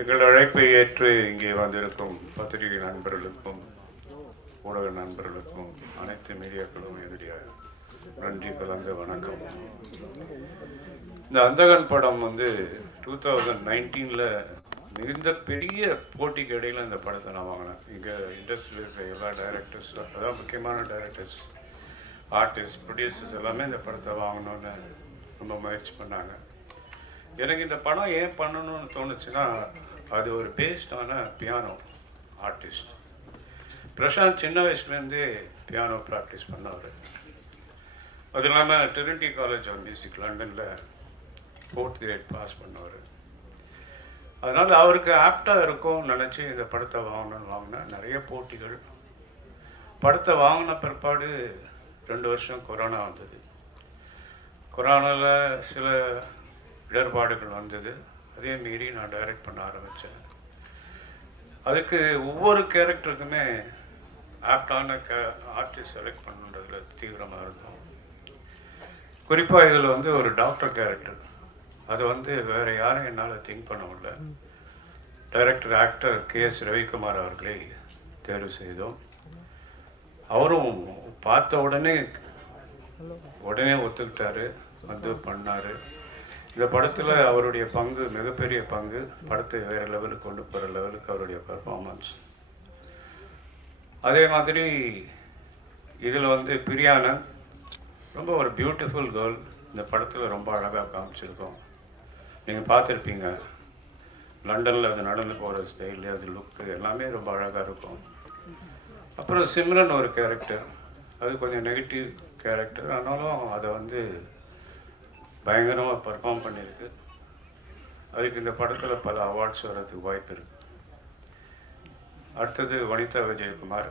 எங்கள் அழைப்பை ஏற்று இங்கே வந்திருக்கும் பத்திரிகை நண்பர்களுக்கும் ஊடக நண்பர்களுக்கும் அனைத்து மீடியாக்களும் என்னுடைய நன்றி கலந்த வணக்கம். இந்த அந்தகன் படம் வந்து 2019 மிகுந்த பெரிய போட்டிக்கு இடையில் இந்த படத்தை நான் வாங்கினேன். இங்கே இண்டஸ்ட்ரியில் இருக்கிற எல்லா டைரக்டர்ஸ், அதான் முக்கியமான டைரக்டர்ஸ், ஆர்டிஸ்ட், ப்ரொடியூசர்ஸ் எல்லாமே இந்த படத்தை வாங்கணும்னு ரொம்ப முயற்சி பண்ணாங்க. எனக்கு இந்த படம் ஏன் பண்ணணும்னு தோணுச்சுன்னா, அது ஒரு பேஸ்டான பியானோ ஆர்டிஸ்ட். பிரசாந்த் சின்ன வயசுலேருந்தே பியானோ ப்ராக்டிஸ் பண்ணவர். அது இல்லாமல் ட்ரினிட்டி காலேஜ் ஆஃப் மியூசிக் லண்டனில் 4th கிரேட் பாஸ் பண்ணவர். அதனால் அவருக்கு ஆப்டாக இருக்கும்னு நினச்சி இந்த படத்தை வாங்கினேன். நிறைய போட்டிகள். படத்தை வாங்கின பிற்பாடு 2 வருஷம் கொரோனா வந்தது. கொரோனாவில் சில இடர்பாடுகள் வந்தது. அதே மீறி நான் டைரக்ட் பண்ண ஆரம்பித்தேன். அதுக்கு ஒவ்வொரு கேரக்டருக்குமே ஆப்டான ஆர்டிஸ்ட் செலக்ட் பண்ணுன்றதுல தீவிரமாக இருக்கும். குறிப்பாக இதில் வந்து ஒரு டாக்டர் கேரக்டர், அது வந்து வேறு யாரும் என்னால் திங்க் பண்ண முடியல. டைரக்டர் ஆக்டர் KS ரவிக்குமார் அவர்களை தேர்வு செய்தோம். அவரும் பார்த்த உடனே ஒத்துக்கிட்டாரு, வந்து பண்ணார். இந்த படத்தில் அவருடைய பங்கு, மிகப்பெரிய பங்கு, படத்தை வேறு லெவலுக்கு கொண்டு போகிற லெவலுக்கு அவருடைய பர்ஃபார்மன்ஸ். அதே மாதிரி இதில் வந்து பிரியானன் ரொம்ப ஒரு பியூட்டிஃபுல் கேர்ள். இந்த படத்தில் ரொம்ப அழகாக காமிச்சிருக்கோம். நீங்கள் பார்த்துருப்பீங்க, லண்டனில் அது நடந்து போகிற ஸ்டைலு, அது லுக்கு எல்லாமே ரொம்ப அழகாக இருக்கும். அப்புறம் சிம்ரன் ஒரு கேரக்டர், அது கொஞ்சம் நெகட்டிவ் கேரக்டர், ஆனாலும் அதை வந்து பயங்கரமாக பர்ஃபார்ம் பண்ணியிருக்கு. அதுக்கு இந்த படத்தில் பல அவார்ட்ஸ் வர்றதுக்கு வாய்ப்பு இருக்குது. அடுத்தது வனிதா விஜயகுமார்.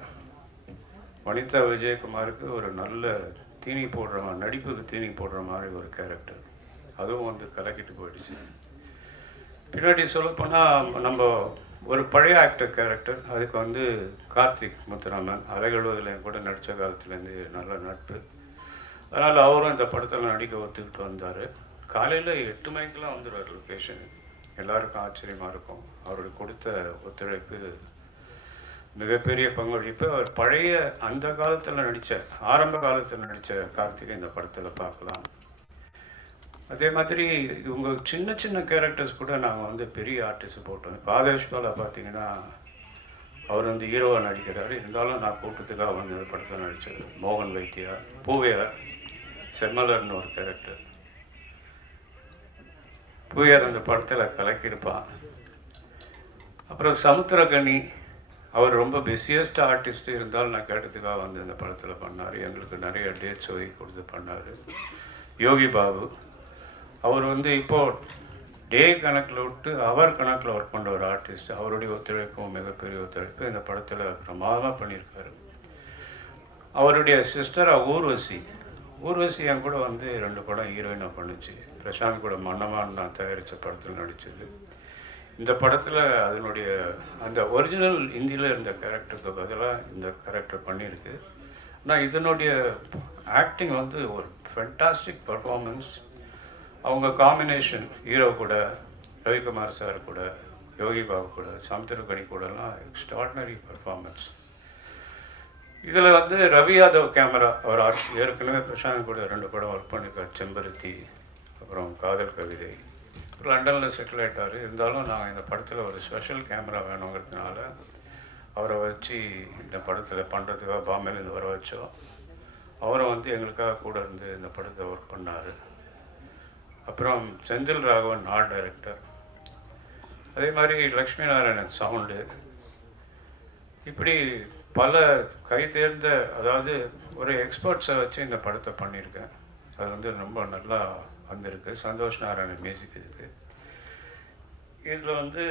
வனிதா விஜயகுமாருக்கு ஒரு நல்ல தீனி போடுற மாதிரி, நடிப்புக்கு தீனி போடுற மாதிரி ஒரு கேரக்டர், அதுவும் வந்து கலக்கிட்டு போயிடுச்சு. பின்னாடி சொல்லப்போனால் நம்ம ஒரு பழைய ஆக்டர் கேரக்டர், அதுக்கு வந்து கார்த்திக் முத்துராமன் அலைகழுவதில் கூட நடித்த காலத்துலேருந்து நல்ல நட்பு. அதனால் அவரும் இந்த படத்தில் நடிக்க ஒத்துக்கிட்டு வந்தார். காலையில் 8 மணிக்கெலாம் வந்துடுவார் லொக்கேஷன். எல்லாருக்கும் ஆச்சரியமாக இருக்கும். அவருக்கு கொடுத்த ஒத்துழைப்பு மிகப்பெரிய பங்களிப்பு. அவர் பழைய அந்த காலத்தில் நடித்த, ஆரம்ப காலத்தில் நடித்த கார்த்திகை இந்த படத்தில் பார்க்கலாம். அதே மாதிரி இவங்க சின்ன சின்ன கேரக்டர்ஸ் கூட நாங்கள் வந்து பெரிய ஆர்டிஸ்ட் போட்டோம். பாதேஷ்வாலா பார்த்தீங்கன்னா அவர் வந்து ஹீரோவாக நடிக்கிறார். இருந்தாலும் நான் கூட்டத்துக்காக வந்து இந்த படத்தில் நடித்தது. மோகன் வைத்தியா, பூவேரா, செம்மலர்னு ஒரு கேரக்டர். பூவேர் அந்த படத்தில் கலக்கியிருப்பான். அப்புறம் சமுத்திரகனி, அவர் ரொம்ப பிஸியஸ்ட் ஆர்டிஸ்ட், இருந்தாலும் நான் கேட்டதுக்காக வந்து இந்த படத்தில் பண்ணார். எங்களுக்கு நிறைய டேட்ஸ் ஒதுக்கி கொடுத்து பண்ணார். யோகி பாபு, அவர் வந்து இப்போது டே கணக்கில் விட்டு அவர் கணக்கில் ஒர்க் பண்ணுற ஒரு ஆர்டிஸ்ட். அவருடைய ஒத்துழைப்பும் மிகப்பெரிய ஒத்துழைப்பு. இந்த படத்தில் பிரமாதமாக பண்ணியிருக்காரு. அவருடைய சிஸ்டராக ஊர்வசி என் கூட வந்து 2 படம் ஹீரோயினாக பண்ணிச்சு. பிரசாந்த் கூட மன்னமான் நான் தயாரித்த படத்தில் நடித்தது. இந்த படத்தில் அதனுடைய அந்த ஒரிஜினல் ஹிந்தியில் இருந்த கேரக்டருக்கு பதிலாக இந்த கேரக்டர் பண்ணியிருக்கு. ஆனால் இதனுடைய ஆக்டிங் வந்து ஒரு ஃபென்டாஸ்டிக் பர்ஃபார்மன்ஸ். அவங்க காம்பினேஷன் ஹீரோ கூட, ரவிக்குமார் சார் கூட, யோகி பாபு கூட, சமுத்திரகனி கூடலாம் எக்ஸ்ட்ராடினரி பர்ஃபார்மன்ஸ். இதில் வந்து ரவி யாதவ் கேமரா, அவர் ஏற்கனவே பிரசாந்த் கூட 2 படம் ஒர்க் பண்ணியிருக்கார். செம்பருத்தி, அப்புறம் காதல் கவிதை. லண்டனில் செட்டில் ஆகிட்டார். இருந்தாலும் நாங்கள் இந்த படத்தில் ஒரு ஸ்பெஷல் கேமரா வேணுங்கிறதுனால அவரை வச்சு இந்த படத்தில் பண்ணுறதுக்காக பாம்பேலேருந்து வர வச்சோம். அவரை வந்து எங்களுக்காக கூட இருந்து இந்த படத்தை ஒர்க் பண்ணார். அப்புறம் செந்தில் ராகவன் ஆர்ட் டைரக்டர். அதே மாதிரி லக்ஷ்மி நாராயணன் சவுண்டு. இப்படி பல கை தேர்ந்த, அதாவது ஒரு எக்ஸ்பர்ட்ஸை வச்சு இந்த படத்தை பண்ணியிருக்கேன். அது வந்து ரொம்ப நல்லா வந்திருக்கு. சந்தோஷ் நாராயணன் மியூசிக் இருக்குது. இதில் வந்து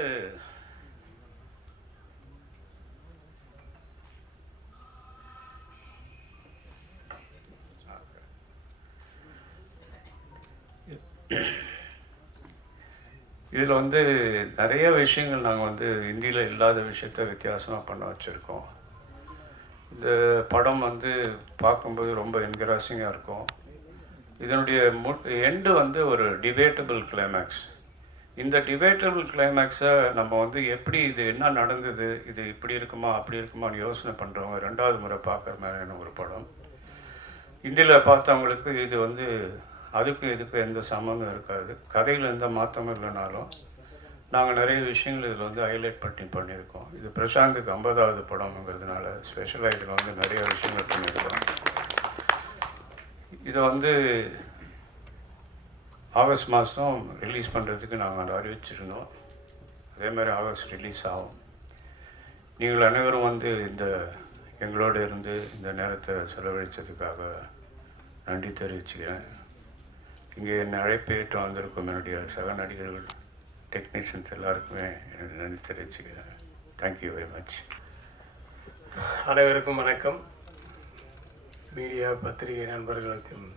இதில் வந்து நிறைய விஷயங்கள் நாங்கள் வந்து இந்தியில் இல்லாத விஷயத்த வித்தியாசமாக பண்ண வச்சுருக்கோம். இந்த படம் வந்து பார்க்கும்போது ரொம்ப என்கரேஜிங்காக இருக்கும். இதனுடைய எண்டு வந்து ஒரு டிபேட்டபிள் கிளைமேக்ஸ். இந்த டிபேட்டபிள் கிளைமேக்ஸை நம்ம வந்து எப்படி இது என்ன நடந்தது, இது இப்படி இருக்குமா அப்படி இருக்குமான்னு யோசனை பண்ணுறவங்க 2வது முறை பார்க்குற மாதிரியான ஒரு படம். இந்தியில் பார்த்தவங்களுக்கு இது வந்து அதுக்கு இதுக்கு எந்த சம்மந்தம் இருக்காது. கதையில் எந்த மாற்றமும் இல்லைனாலும் நாங்கள் நிறைய விஷயங்கள் இதில் வந்து ஹைலைட் பண்ணியிருக்கோம். இது பிரசாந்துக்கு 50வது படம்ங்கிறதுனால ஸ்பெஷலாக இதில் வந்து நிறைய விஷயங்கள் பண்ணியிருக்கோம். இதை வந்து ஆகஸ்ட் மாதம் ரிலீஸ் பண்ணுறதுக்கு நாங்கள் அறிவிச்சிருந்தோம். அதே மாதிரி ஆகஸ்ட் ரிலீஸ் ஆகும். நீங்கள் அனைவரும் வந்து எங்களோடு இருந்து இந்த நேரத்தை செலவழித்ததுக்காக நன்றி தெரிவிச்சுக்கிறேன். இங்கே என்னை அழைப்பேற்று வந்திருக்கும் என்னுடைய சக நடிகர்கள், டெக்னீஷியன்ஸ் எல்லாருக்குமே நன்றி தெரிவிச்சுக்கிறேன். Thank you very much. அனைவருக்கும் வணக்கம். மீடியா பத்திரிகை நண்பர்களுக்கும்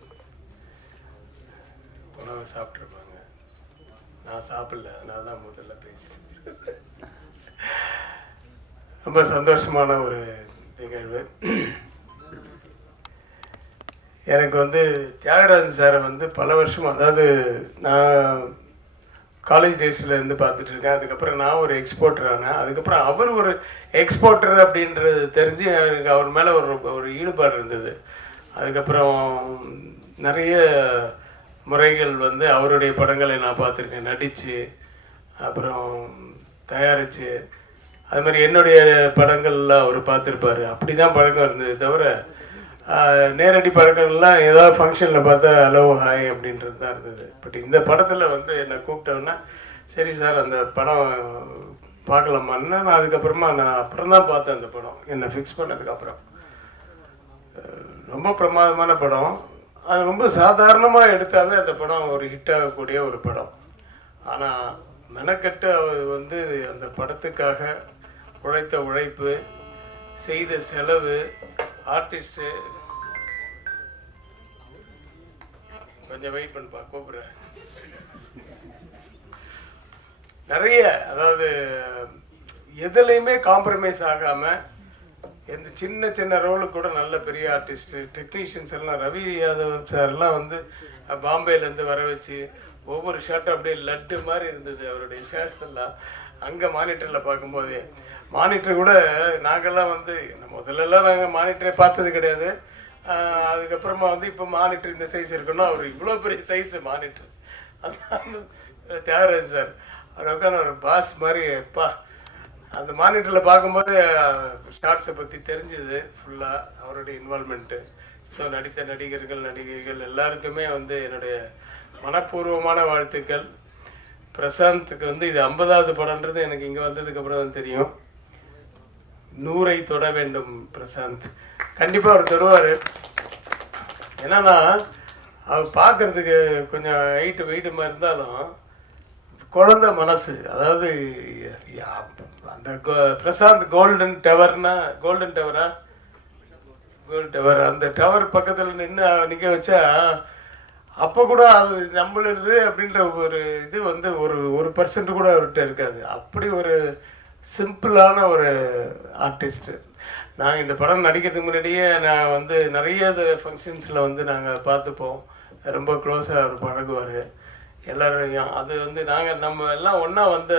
உணவு சாப்பிட்ருப்பாங்க, நான் சாப்பிடல, அதனால தான் முதல்ல பேசிட்டு. ரொம்ப சந்தோஷமான ஒரு நிகழ்வு. எனக்கு வந்து தியாகராஜன் சாரை வந்து பல வருஷம், அதாவது நான் காலேஜ் டேஸில் இருந்து பார்த்துட்டு இருக்கேன். அதுக்கப்புறம் நான் ஒரு எக்ஸ்போர்ட்டர் ஆனேன். அதுக்கப்புறம் அவர் ஒரு எக்ஸ்போர்ட்டர் அப்படின்றது தெரிஞ்சு எனக்கு அவர் மேலே ஒரு ஈடுபாடு இருந்தது. அதுக்கப்புறம் நிறைய முறைகள் வந்து அவருடைய படங்களை நான் பார்த்துருக்கேன், நடித்து, அப்புறம் தயாரித்து. அது மாதிரி என்னுடைய படங்கள்லாம் அவர் பார்த்துருப்பார். அப்படி தான் பழக்கம் இருந்தது தவிர நேரடி பழக்கங்கள்லாம் ஏதாவது ஃபங்க்ஷனில் பார்த்தா ஹலோ ஹாய் அப்படின்றது தான் இருந்தது. பட் இந்த படத்தில் வந்து என்னை கூப்பிட்டோன்னா, சரி சார் அந்த படம் பார்க்கலாமான்னா, நான் அதுக்கப்புறமா அப்புறம் தான் பார்த்தேன் அந்த படம், என்னை ஃபிக்ஸ் பண்ணதுக்கப்புறம். ரொம்ப பிரமாதமான படம். அது ரொம்ப சாதாரணமாக எடுத்தாவே அந்த படம் ஒரு ஹிட் ஆகக்கூடிய ஒரு படம். ஆனால் மெனக்கட்டு அவர் வந்து அந்த படத்துக்காக உழைத்த உழைப்பு, செய்த செலவு, ஆர்டிஸ்ட்டு, கொஞ்சம் வெயிட் பண்ணுப்பா, கூப்பிட்றேன். நிறைய, அதாவது எதுலையுமே காம்ப்ரமைஸ் ஆகாமல், எந்த சின்ன சின்ன ரோலுக்கு கூட நல்ல பெரிய ஆர்டிஸ்ட்டு, டெக்னீஷியன்ஸ் எல்லாம், ரவி யாதவ் சார்லாம் வந்து பாம்பேலேருந்து வர வச்சு ஒவ்வொரு ஷாட்டும் அப்படியே லட்டு மாதிரி இருந்தது அவருடைய ஷாட்ஸ் எல்லாம். அங்கே மானிட்டரில் பார்க்கும்போதே, மானிட்டர் கூட நாங்கள்லாம் வந்து முதல்லலாம் நாங்கள் மானிட்டரை பார்த்தது கிடையாது. அதுக்கப்புறமா வந்து இப்போ மானிட்டர் இந்த சைஸ் இருக்குன்னா அவர் இவ்வளோ பெரிய சைஸு மானிட்டர். அது தியாகராஜ் சார் அவர் உட்காந்து ஒரு பாஸ் மாதிரி எப்பா அந்த மானிட்டரில் பார்க்கும்போது ஷார்ட்ஸை பற்றி தெரிஞ்சுது ஃபுல்லாக, அவருடைய இன்வால்மெண்ட்டு. ஸோ நடித்த நடிகைகள் எல்லாருக்குமே வந்து என்னுடைய மனப்பூர்வமான வாழ்த்துக்கள். பிரசாந்துக்கு வந்து இது 50வது படம்ன்றது எனக்கு இங்கே வந்ததுக்கப்புறம் தான் தெரியும். 100ஐ தொட வேண்டும் பிரசாந்த், கண்டிப்பாக அவர் தொடுவார். என்னன்னா அவர் பார்க்குறதுக்கு கொஞ்சம் வெயிட்டமாக இருந்தாலும் குழந்தை மனசு. அதாவது அந்த பிரசாந்த் கோல்டன் டவர் அந்த டவர் பக்கத்தில் நிற்க வச்சா அப்போ கூட அது நம்மளுது அப்படின்ற ஒரு இது வந்து ஒரு பர்சன்ட் கூட அவர்கிட்ட இருக்காது. அப்படி ஒரு சிம்பிளான ஒரு ஆர்டிஸ்ட்டு. நாங்கள் இந்த படம் நடிக்கிறதுக்கு முன்னாடியே நான் வந்து நிறைய ஃபங்க்ஷன்ஸில் வந்து நாங்கள் பார்த்துப்போம். ரொம்ப க்ளோஸாக அவர் பழகுவார் எல்லோரையும். அது வந்து நம்ம எல்லாம் ஒன்றா வந்த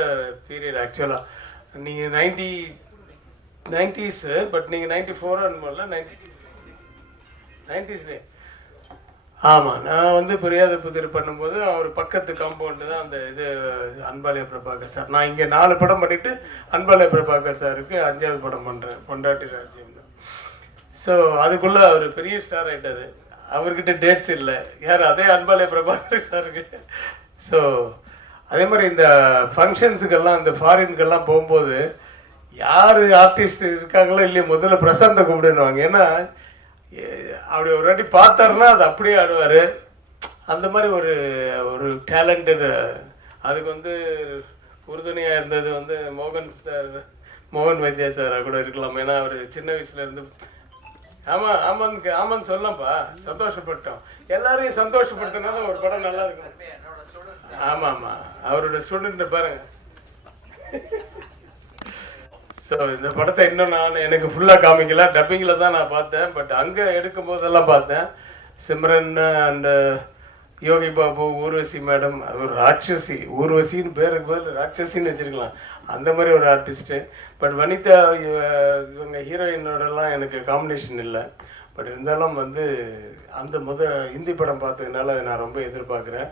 பீரியட். ஆக்சுவலாக நீங்கள் 90s, பட் நீங்கள் 94 அனுமல்ல, 90s. ஆமாம், நான் வந்து பிரியாத புதிர் பண்ணும்போது அவர் பக்கத்து காம்பவுண்டு தான் அந்த இது அன்பாலய பிரபாகர் சார். நான் இங்கே 4 படம் பண்ணிவிட்டு அன்பாலய பிரபாகர் சாருக்கு 5வது படம் பண்ணுறேன், பொண்டாட்டி ராஜ்யம். ஸோ அதுக்குள்ளே அவர் பெரிய ஸ்டார் ஆகிட்டார். அவர்கிட்ட டேட்ஸ் இல்லை, யார் அதே அன்பாலய பிரபாகர் சாருக்கு. ஸோ அதே மாதிரி இந்த ஃபங்க்ஷன்ஸுக்கெல்லாம், இந்த ஃபாரின்கெல்லாம் போகும்போது யார் ஆர்டிஸ்ட் இருக்காங்களோ இல்லையோ முதல்ல பிரசாந்தை கூப்பிடுவாங்க. ஏன்னா அப்படி ஒரு வாட்டி பார்த்தாருன்னா அது அப்படியே ஆடுவார். அந்த மாதிரி ஒரு டேலண்டட். அதுக்கு வந்து உறுதுணையாக இருந்தது வந்து மோகன் வைத்தியா சாராக கூட இருக்கலாம். ஏன்னா அவர் சின்ன வயசுலேருந்து ஆமான்னு சொல்லலாம்ப்பா, சந்தோஷப்பட்டோம். எல்லாரையும் சந்தோஷப்படுத்தினா தான் ஒரு படம் நல்லா இருக்கும். ஆமாம், அவரோட ஸ்டூடெண்ட்டை பாருங்க. ஸோ இந்த படத்தை இன்னும் எனக்கு ஃபுல்லாக காமிக்கல, டப்பிங்கில் தான் நான் பார்த்தேன். பட் அங்கே எடுக்கும் போதெல்லாம் பார்த்தேன். சிம்ரன் அண்டு யோகி பாபு, ஊர்வசி மேடம், அது ஒரு ராட்சசி. ஊர்வசின்னு பேருக்கு பதில் ராட்சசின்னு வச்சுருக்கலாம். அந்த மாதிரி ஒரு ஆர்டிஸ்ட்டு. பட் வனிதா இவங்க ஹீரோயினோடலாம் எனக்கு காம்பினேஷன் இல்லை. பட் இருந்தாலும் வந்து அந்த ஹிந்தி படம் பார்த்ததுனால நான் ரொம்ப எதிர்பார்க்குறேன்.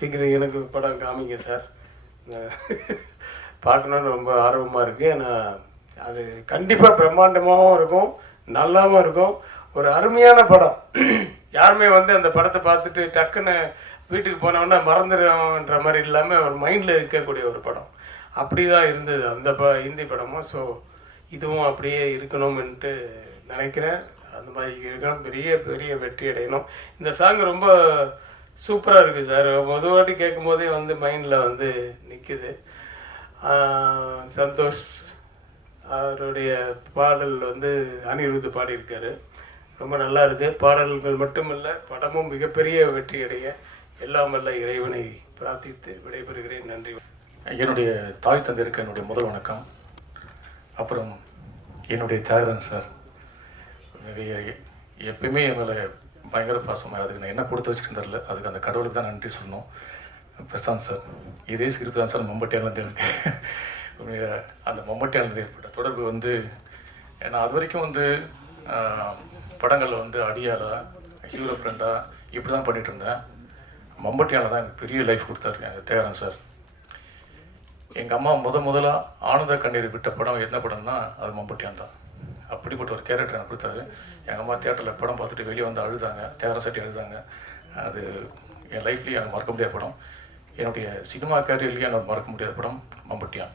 சீக்கிரம் எனக்கு படம் காமிங்க சார், பார்க்கணுன்னு ரொம்ப ஆர்வமாக இருக்குது. ஏன்னா அது கண்டிப்பாக பிரம்மாண்டமாகவும் இருக்கும், நல்லாவும் இருக்கும். ஒரு அருமையான படம். யாருமே வந்து அந்த படத்தை பார்த்துட்டு டக்குன்னு வீட்டுக்கு போனோன்னா மறந்துடுன்ற மாதிரி இல்லாமல் ஒரு மைண்டில் இருக்கக்கூடிய ஒரு படம். அப்படி தான் இருந்தது அந்த ஹிந்தி படமும். ஸோ இதுவும் அப்படியே இருக்கணும்ன்ட்டு நினைக்கிறேன். அந்த மாதிரி இருக்கணும், பெரிய பெரிய வெற்றி அடையணும். இந்த சாங் ரொம்ப சூப்பராக இருக்குது சார். ஒரு வாட்டி கேட்கும் போதே வந்து மைண்டில் வந்து நிற்குது. சந்தோஷ் அவருடைய பாடல் வந்து அனிருத் பாடியிருக்காரு, ரொம்ப நல்லா இருக்குது. பாடல்கள் மட்டுமல்ல, படமும் மிகப்பெரிய வெற்றி அடைய எல்லாம் வல்ல இறைவனை பிரார்த்தித்து விடைபெறுகிறேன். நன்றி. என்னுடைய தாய் தந்தையருக்கு என்னுடைய முதல் வணக்கம். அப்புறம் என்னுடைய தியாகராஜன் சார் எப்பயுமே என் மேலே பயங்கர பாசமாக, அதுக்கு நான் என்ன கொடுத்து வச்சுருந்தார்ல, அதுக்கு அந்த கடவுளுக்கு தான் நன்றி சொல்லணும். பிரசாந்த் சார், இதே சிரிப்பு தான் சார் மம்பட்டியானது எனக்கு. அந்த மம்பட்டியானது ஏற்பட்ட தொடர்பு வந்து ஏன்னா அது வரைக்கும் வந்து படங்களில் வந்து அடியாளா ஹீரோ ஃப்ரெண்டாக இப்படி தான் பண்ணிகிட்டு இருந்தேன். மம்பட்டியால் தான் எனக்கு பெரிய லைஃப் கொடுத்தாரு எங்கள் தியாகராஜன் சார். எங்கள் அம்மா முதலாக ஆனந்த கண்ணீர் விட்ட படம் என்ன படம்னா அது மம்பட்டியான் தான். அப்படிப்பட்ட ஒரு கேரக்டர் எனக்கு கொடுத்தாரு. எங்கள் அம்மா தியேட்டரில் படம் பார்த்துட்டு வெளியே வந்து அழுதாங்க, தியாகராஜன் சார் அழுதாங்க. அது என் லைஃப்லேயே எனக்கு மறக்க முடியாத படம். என்னுடைய சினிமா கேரியர்லேயே எனக்கு மறக்க முடியாத படம் மம்பட்டியான்.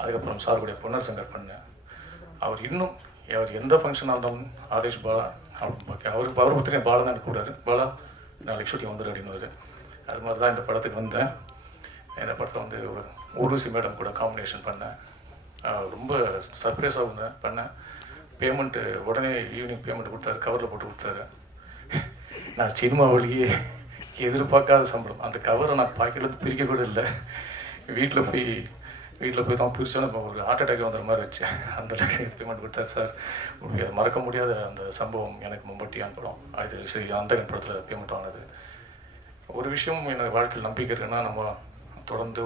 அதுக்கப்புறம் சாருடைய பொன்னர் சங்கர் பண்ணேன். அவர் எந்த ஃபங்க்ஷனாக இருந்தாலும் ஆதேஷ் பாலா அவரை பற்றி பாலா தான் எனக்கு கூடாது, பாலா நாளைக்கு ஷூட்டிங் வந்துடு அப்படின்னு. அது மாதிரி தான் இந்த படத்துக்கு வந்தேன். இந்த படத்தில் வந்து ஒரு ஊர்வசி மேடம் கூட காம்பினேஷன் பண்ணேன். ரொம்ப சர்ப்ரைஸாக பண்ணேன். பேமெண்ட்டு உடனே ஈவினிங் பேமெண்ட் கொடுத்தாரு, கவரில் போட்டு கொடுத்தாரு. நான் சினிமாவிலேயே எதிர்பார்க்காத சம்பளம். அந்த கவரை நான் பாக்கெட்லேருந்து பிரிக்க கூட இல்லை. வீட்டில் போய் தான் பிரிச்சாலும் இப்போ ஒரு ஹார்ட் அட்டாக் வந்துற மாதிரி வச்சு அந்த பேமெண்ட் கொடுத்தாரு சார். மறக்க முடியாத அந்த சம்பவம் எனக்கு மம்பட்டியான் படம். அது சரி, அந்த படத்தில் பேமெண்ட் வாங்கினது. ஒரு விஷயம் எனக்கு வாழ்க்கையில் நம்பிக்கை இருக்குன்னா, நம்ம தொடர்ந்து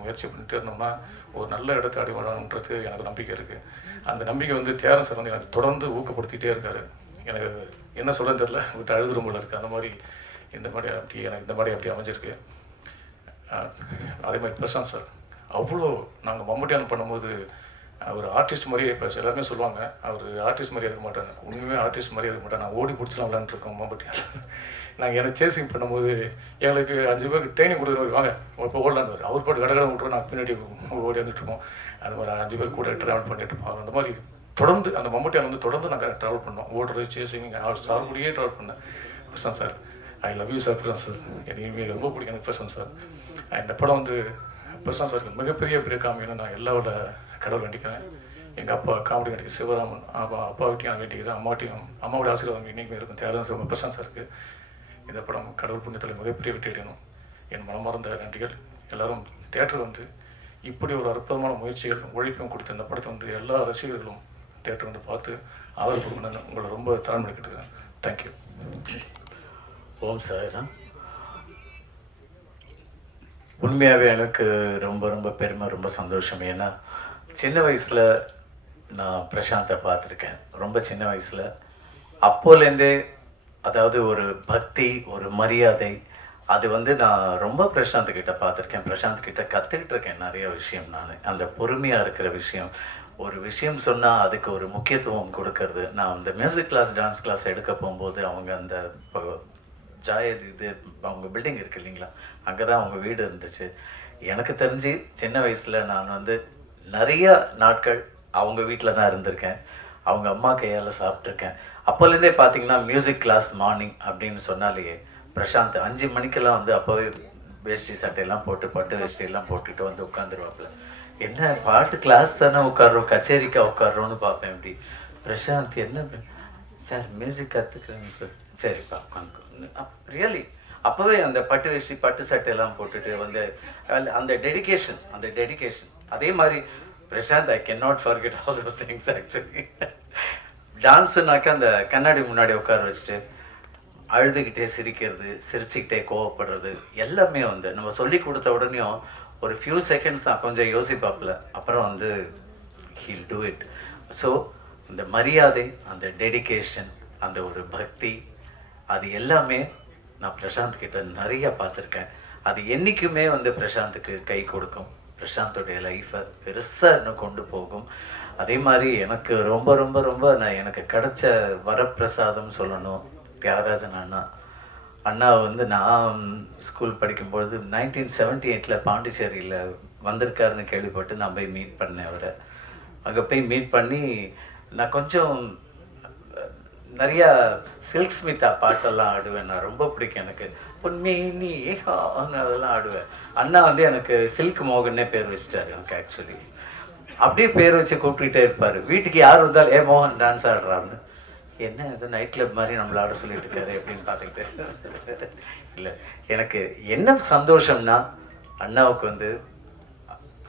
முயற்சி பண்ணிட்டு இருந்தோம்னா ஒரு நல்ல இடத்தை அடைவாழன்றது எனக்கு நம்பிக்கை இருக்குது. அந்த நம்பிக்கை வந்து தியாகராஜன் சார் வந்து எனக்கு தொடர்ந்து ஊக்கப்படுத்திகிட்டே இருக்காரு. எனக்கு என்ன சொல்கிறேன்னு தெரியல, விட்டு அழுதுற போல இருக்குது. அந்த மாதிரி எனக்கு இந்த மாதிரி அப்படி அமைஞ்சிருக்கு. அதே மாதிரி பிரசாந்த் சார் அவ்வளோ நாங்கள் மம்பட்டியான் பண்ணும்போது அவர் ஆர்டிஸ்ட் மாதிரியே இப்போ எல்லாருமே சொல்லுவாங்க அவர் ஆர்டிஸ்ட் மாதிரியே இருக்க மாட்டாங்க. உண்மையுமே ஆர்டிஸ்ட் மாதிரியே இருக்க மாட்டேன். நான் ஓடி பிடிச்சலாம் விளாண்டுருக்கோம் மம்பட்டியான். நாங்கள் எனக்கு சேசிங் பண்ணும்போது எங்களுக்கு 5 பேருக்கு ட்ரைனிங் கொடுத்துருவாரு, வாங்க இப்போ ஓடலான்னு. அவர் பாட்டு கடை விட்டுருவோம், நாங்கள் பின்னாடி ஓடி வந்துட்டுருக்கோம். அது மாதிரி 5 பேர் கூட ட்ராவல் பண்ணிட்டு இருப்போம். அந்த மாதிரி தொடர்ந்து அந்த மம்பட்டியான் வந்து தொடர்ந்து நாங்கள் ட்ராவல் பண்ணோம். ஓடுறது, சேசிங், சார் கூடயே ட்ராவல் பண்ணேன். Prashanth sir, I love you sir. Prashanth sir எனக்கு ரொம்ப பிடிக்கும். எனக்கு பிரசாந்த் சார் இந்த படம் வந்து பிரசாந்த் சாருக்கு மிகப்பெரிய காமிக்கணும் நான் எல்லாரோட கடவுள் வேண்டிக்கிறேன். எங்கள் அப்பா காமெடி நடிகர் சிவராமன் அப்பாவிட்டையும் நான் வேண்டிக்கிறேன். அம்மாவோட ஆசீர்வாதம் இன்றைக்குமே இருக்கும். தியாகராஜன் சார் பிரசாந்த் சாருக்கு இந்த படம் கடவுள் புண்ணியத்தில் மிகப்பெரிய வெற்றி அடையணும். என் மனமார்ந்த நன்றிகள். எல்லோரும் தியேட்டர் வந்து இப்படி ஒரு அற்புதமான முயற்சிகள் உழைப்பும் கொடுத்து இந்த படத்தை வந்து எல்லா ரசிகர்களும் தியேட்டர் வந்து பார்த்து ஆதரவு கொடுக்கணும்னு உங்களை ரொம்ப தாழ்மை கேட்டுக்கிறேன். தேங்க்யூ. ஓம் சார். உண்மையாகவே எனக்கு ரொம்ப பெருமை, ரொம்ப சந்தோஷம். ஏன்னா சின்ன வயசில் நான் பிரசாந்தை பார்த்துருக்கேன். ரொம்ப சின்ன வயசில் அப்போலேருந்தே, அதாவது ஒரு பக்தி, ஒரு மரியாதை, அது வந்து நான் ரொம்ப பிரசாந்த் கிட்ட பார்த்துருக்கேன். பிரசாந்த் கிட்ட கற்றுக்கிட்டு இருக்கேன் நிறைய விஷயம். நான் அந்த பொறுமையாக இருக்கிற விஷயம், ஒரு விஷயம் சொன்னால் அதுக்கு ஒரு முக்கியத்துவம் கொடுக்கறது. நான் அந்த மியூசிக் கிளாஸ், டான்ஸ் கிளாஸ் எடுக்க போகும்போது அவங்க அந்த அவங்க பில்டிங் இருக்குது இல்லைங்களா, அங்கே தான் அவங்க வீடு இருந்துச்சு. எனக்கு தெரிஞ்சு சின்ன வயசில் நான் வந்து நிறையா நாட்கள் அவங்க வீட்டில் தான் இருந்திருக்கேன். அவங்க அம்மா கையால் சாப்பிட்ருக்கேன். அப்போலேருந்தே பார்த்தீங்கன்னா மியூசிக் கிளாஸ் மார்னிங் அப்படின்னு சொன்னாலேயே பிரசாந்த் 5 மணிக்கெல்லாம் வந்து அப்போவே வேஷ்டி சட்டையெல்லாம் போட்டு பட்டு வேஷ்டியெல்லாம் போட்டுட்டு வந்து உட்காந்துருவாப்புல. என்ன பாட்டு கிளாஸ் தானே உட்காடுறோம், கச்சேரிக்கா உட்காடுறோன்னு பார்ப்பேன். இப்படி பிரசாந்த் என்ன சார் மியூசிக் கற்றுக்குறேங்க சார், சரிப்பா உட்காந்து ரியலி அப்போவே அந்த பட்டு வேஷ்டி பட்டு சட்டையெல்லாம் போட்டுட்டு வந்து அந்த டெடிகேஷன் அதே மாதிரி Prashanth I can not forget all those things. Actually டான்ஸுனாக்கா அந்த கண்ணாடி முன்னாடி உட்கார வச்சுட்டு அழுதுகிட்டே சிரிக்கிறது, சிரிச்சுக்கிட்டே கோவப்படுறது எல்லாமே வந்து நம்ம சொல்லி கொடுத்த உடனேயும் ஒரு ஃபியூ செகண்ட்ஸ் தான் கொஞ்சம் யோசிப்பாப்புல, அப்புறம் வந்து ஹீல் டூ இட். ஸோ இந்த மரியாதை, அந்த டெடிகேஷன், அந்த ஒரு பக்தி, அது எல்லாமே நான் பிரசாந்த் கிட்ட நிறைய பார்த்துருக்கேன். அது என்றைக்குமே வந்து பிரசாந்துக்கு கை கொடுக்கும், பிரசாந்தோடைய லைஃப்பை பெருசாக இன்னும் கொண்டு போகும். அதே மாதிரி எனக்கு ரொம்ப ரொம்ப ரொம்ப எனக்கு கிடைச்ச வரப்பிரசாதம் சொல்லணும் தியாகராஜன் அண்ணா வந்து நான் ஸ்கூல் படிக்கும்பொழுது 1978 பாண்டிச்சேரியில் வந்திருக்காருன்னு கேள்விப்பட்டு நான் போய் மீட் பண்ணேன் அவரை. அங்கே போய் மீட் பண்ணி நான் கொஞ்சம் நிறையா சில்க் ஸ்மிதா பாட்டெல்லாம் ஆடுவேன். நான் ரொம்ப பிடிக்கும் எனக்கு. பொன்மேனி அதெல்லாம் ஆடுவேன். அண்ணா வந்து எனக்கு சில்க் மோகன்னே பேர் வச்சுட்டாரு எனக்கு. ஆக்சுவலி அப்படியே பேர் வச்சு கூப்பிட்டுக்கிட்டே இருப்பார். வீட்டுக்கு யார் வந்தாலும் ஏ மோகன் டான்ஸ் ஆடுறான்னு, என்ன இது நைட் கிளப் மாதிரி நம்மள ஆட சொல்லிட்டு இருக்காரு அப்படின்னு பார்த்துக்கிட்டு. இல்லை, எனக்கு என்ன சந்தோஷம்னா அண்ணாவுக்கு வந்து